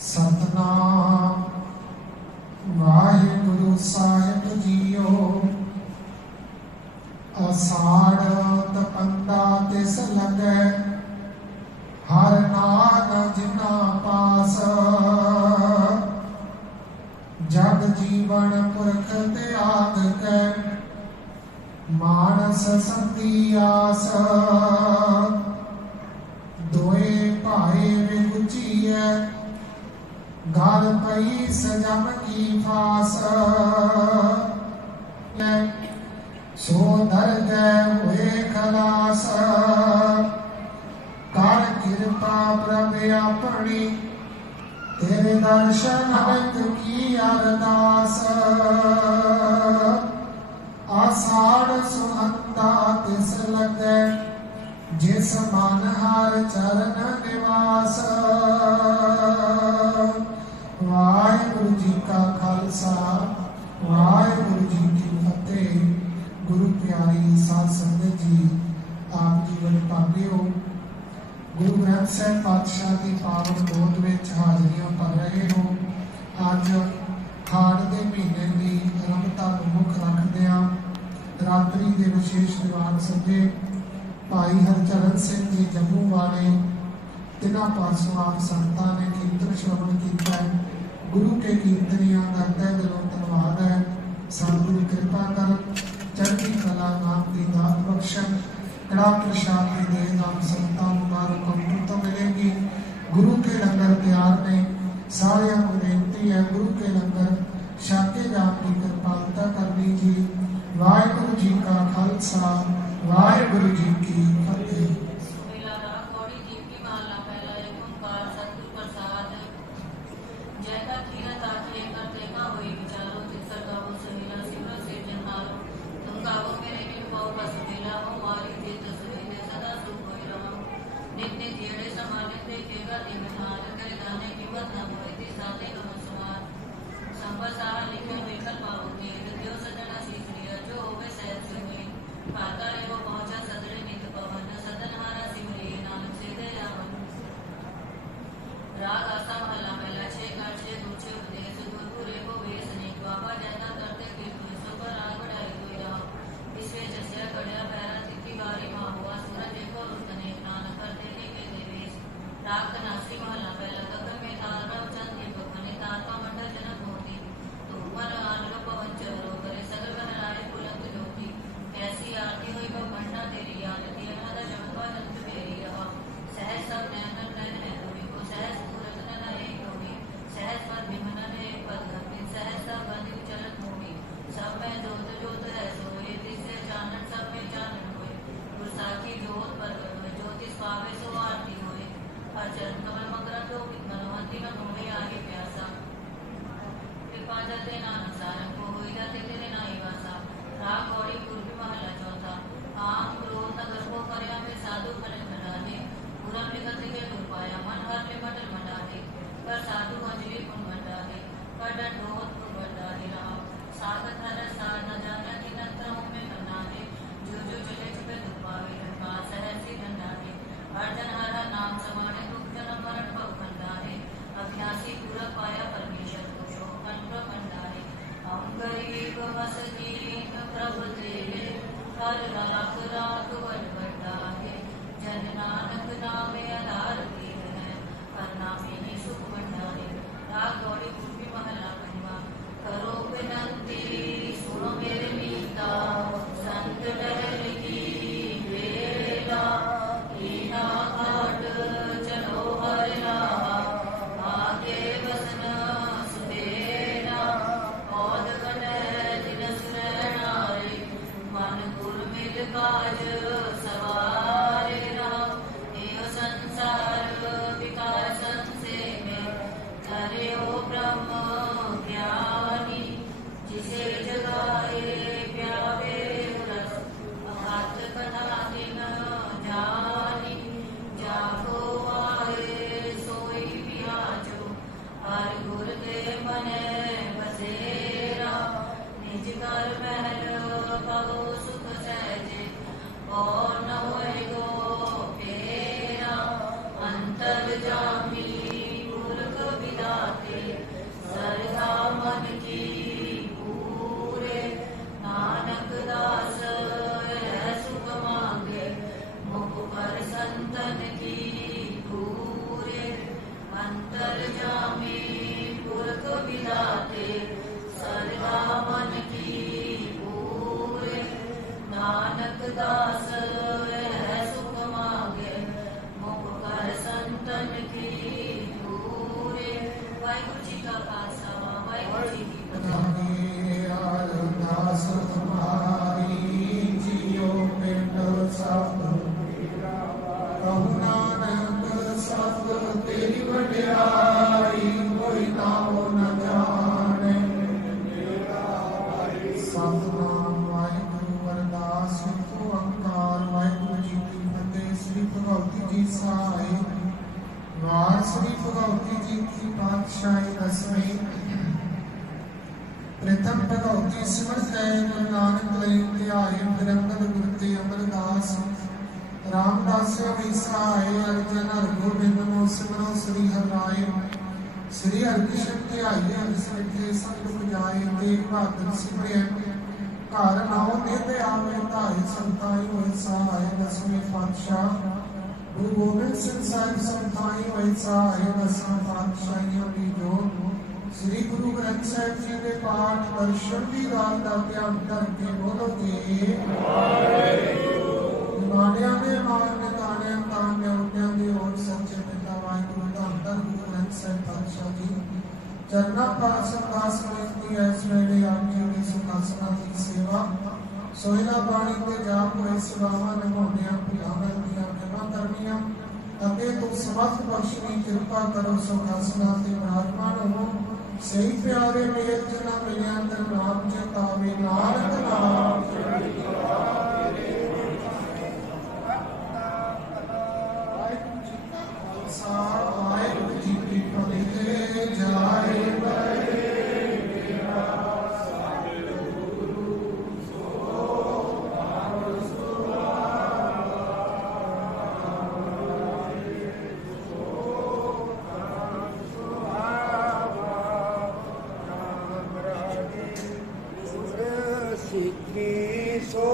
ਸਤਨਾਮ ਵਾਹਿਗੁਰੂ ਸਾਹਿਬ ਜੀਓ। ਅਸਾੜ ਤਪੰਦਾ ਤਿਸ ਲਗੈ, ਹਰ ਨਾਮ ਜਿਨਾ ਪਾਸ। ਜਗ ਜੀਵਨ ਪੁਰਖ ਤਿਆਗ ਕੈ, ਮਾਨਸ ਸੰਤੀ ਆਸ। ਦੋਏ ਭਾਏ ਵਿਗੁਚੀਐ, ਗਲ ਪਈ ਸਜਮ ਕੀ ਫਾਸ। ਸੋ ਦਰਗਹਿ ਹੋਏ ਖਲਾਸ, ਕਰ ਕਿਰਪਾ ਪ੍ਰਭ ਆਪਣੀ। ਤੇਰੇ ਦਰਸ਼ਨ ਹਰਿਤ ਕੀ ਅਰਦਾਸ। ਆਸਾੜ ਸੁਹੰਦਾ ਤਿਸ ਲਗੈ, ਜਿਸ ਮਨ ਹਰ ਚਰਨ ਨਿਵਾਸ। ਵਾਹਿਗੁਰੂ ਜੀ ਕਾ ਖਾਲਸਾ, ਵਾਹਿਗੁਰੂ ਜੀ ਕੀ ਫਤਿਹ। ਗੁਰੂ ਪਿਆਰੀ ਸਾਧ ਸੰਗਤ ਜੀ, ਆਪ ਜੀ ਵਡਭਾਗਿਓ। ਗੁਰੂ ਗ੍ਰੰਥ ਸਾਹਿਬ ਪਾਤਸ਼ਾਹ ਦੀ ਪਾਵਨ ਗੋਦ ਵਿੱਚ ਹਾਜ਼ਰੀਆਂ ਭਰ ਰਹੇ ਹੋ। ਅੱਜ ਹਾੜ ਦੇ ਮਹੀਨੇ ਦੀ ਆਰੰਭਤਾ ਨੂੰ ਮੁੱਖ ਰੱਖਦਿਆਂ ਰਾਤਰੀ ਦੇ ਵਿਸ਼ੇਸ਼ ਦੀਵਾਨ ਸੱਜੇ ਭਾਈ ਹਰਚਰਨ ਸਿੰਘ ਜੀ ਜੰਮੂ ਵਾਲੇ, ਤਿੰਨਾਂ ਪਾਸੋਂ ਆਪ ਸੰਤਾਂ ਨੇ ਕੀਰਤਨ ਸ਼੍ਰਵਣ ਕੀਤਾ ਹੈ। ਗੁਰੂ ਕੇ ਕੀਰਤਨੀਆਂ ਦਾ ਤਹਿ ਦਿਲੋਂ ਧੰਨਵਾਦ ਹੈ। ਸਤਿਗੁਰੂ ਕਿਰਪਾ ਕਰ, ਚੜ੍ਹਦੀ ਕਲਾ ਨਾਮ ਦੀ ਦਾਤ ਬਖਸ਼ਣ। ਕੜਾ ਪ੍ਰਸ਼ਾਦ ਦੀ ਦੇ ਨਾਮ ਸੰਤਾਂ ਨੂੰ ਹੁਕਮ ਤੋਂ ਮਿਲੇਗੀ। ਗੁਰੂ ਕੇ ਲੰਗਰ ਤਿਆਰ ਨੇ, ਸਾਰਿਆਂ ਨੂੰ ਬੇਨਤੀ ਹੈ ਗੁਰੂ ਕੇ ਲੰਗਰ ਛਕ ਕੇ ਜਾਣ ਦੀ ਕਿਰਪਾਲਤਾ ਕਰਨੀ ਜੀ। ਵਾਹਿਗੁਰੂ ਜੀ ਕਾ ਖਾਲਸਾ, ਵਾਹਿਗੁਰੂ ਜੀ ਕੀ ਫਤਿਹ। तुम गावो मेरे निर्भव बस मिला हो मारी लाख लाख वन बटाए जन नानक नामे आधार कीन है परनामी ही सुख भंडारे राग गौड़ी कुर्मी महला पंजवा करो विनंती सुनो मेरे मीता संत टहल की बेला कीना घाट चलो हरना आगे बसन सुबेरा औद कटै दिन सुरैना रे मन गुर मिल काज सवारे राम एव संसार विकार संसे में करे ओ ब्रह्म ज्ञानी जिसे जगाए प्यावे रस अगात कथा किन जानी जाको आए सोई पियाचो हर गुर दे मने बसेरा निज कर महल पगो सुख सहजे और न होए गो फेरा अंतर जामी पुरख विदाते सरदा मन की पूरे नानक दास है सुख मांगे मुख पर संतन की पूरे अंतर जामी पुरख विदाते सरदा मन की पूरे नानक दास है सुख मांगे मुख पर संतन की पूरे वाहिगुरु जी का खालसा वाहिगुरु जी की फतेह। अरदास तुम्हारी जियो पिंड सब कहु नानक सब तेरी वड्याई कोई नाम न जाने सतनाम वाहिगुरु अरदास ओंकार वाहिगुरु जी की फतेह। श्री भगवती जी सहाय वार श्री भगवती जी की पातशाही दसवीं प्रथम भगवती सिमरत है गुरु नानक लई ध्याए फिर अंगद गुर ते अमरदास रामदास भी सहाय अर्जन हर गोबिंद नो सिमरो श्री हर राय श्री हरिकृष्ण ध्याये हर सत्य संत बुझाए तेग बहादुर सिमरे घर नाओ नित आवे धाय संताई होए सहाय दसवीं पातशाह गुरु गोबिंद सिंह साहिब संताई होए सहाय दसवीं पातशाहियों की जोत श्री गुरु ग्रंथ साहिब जी के पाठ दर्शन की रात का ध्यान करके बोलो जी मानिया ने मान ताने ताने उठ्या दी और सच्चे पिता वाहिगुरु का अंतर गुरु ग्रंथ साहिब पातशाह जी चरना पास दास की ऐस वेले आप जी की सुखासना की सेवा सोहिला बाणी के जाप होए सेवावां निभाउणियां भुलावन दियां कृपा करनियां अगे तो समर्थ बख्शनी कृपा करो सुखासना ते विराजमान हो सही प्यारे मेरे जना मिलिया तर नाम जतावे नानक नाम वाहिगुरु जी का खालसा वाहिगुरु जी की फतेह। जाए सिद्धि सो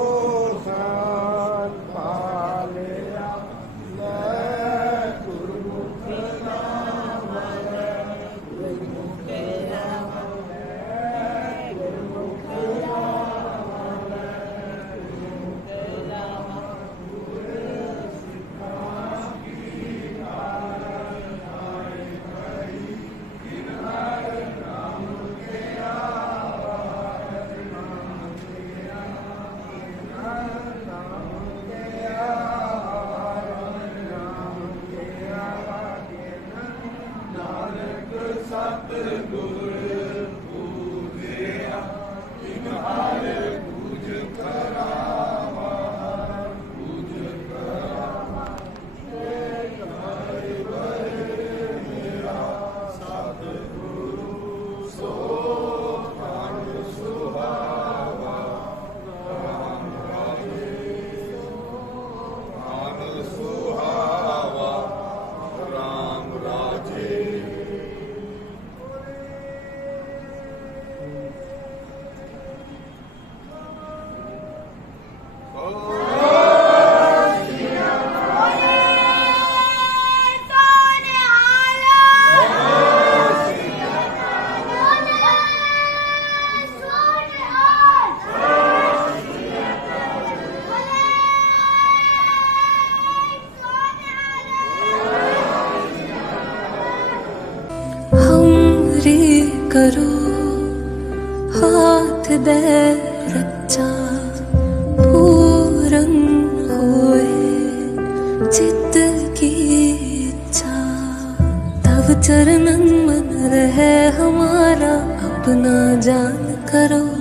करो हाथ दे रचा पूरन होए चित्त की इच्छा तब चरणन मन रहे हमारा अपना जान करो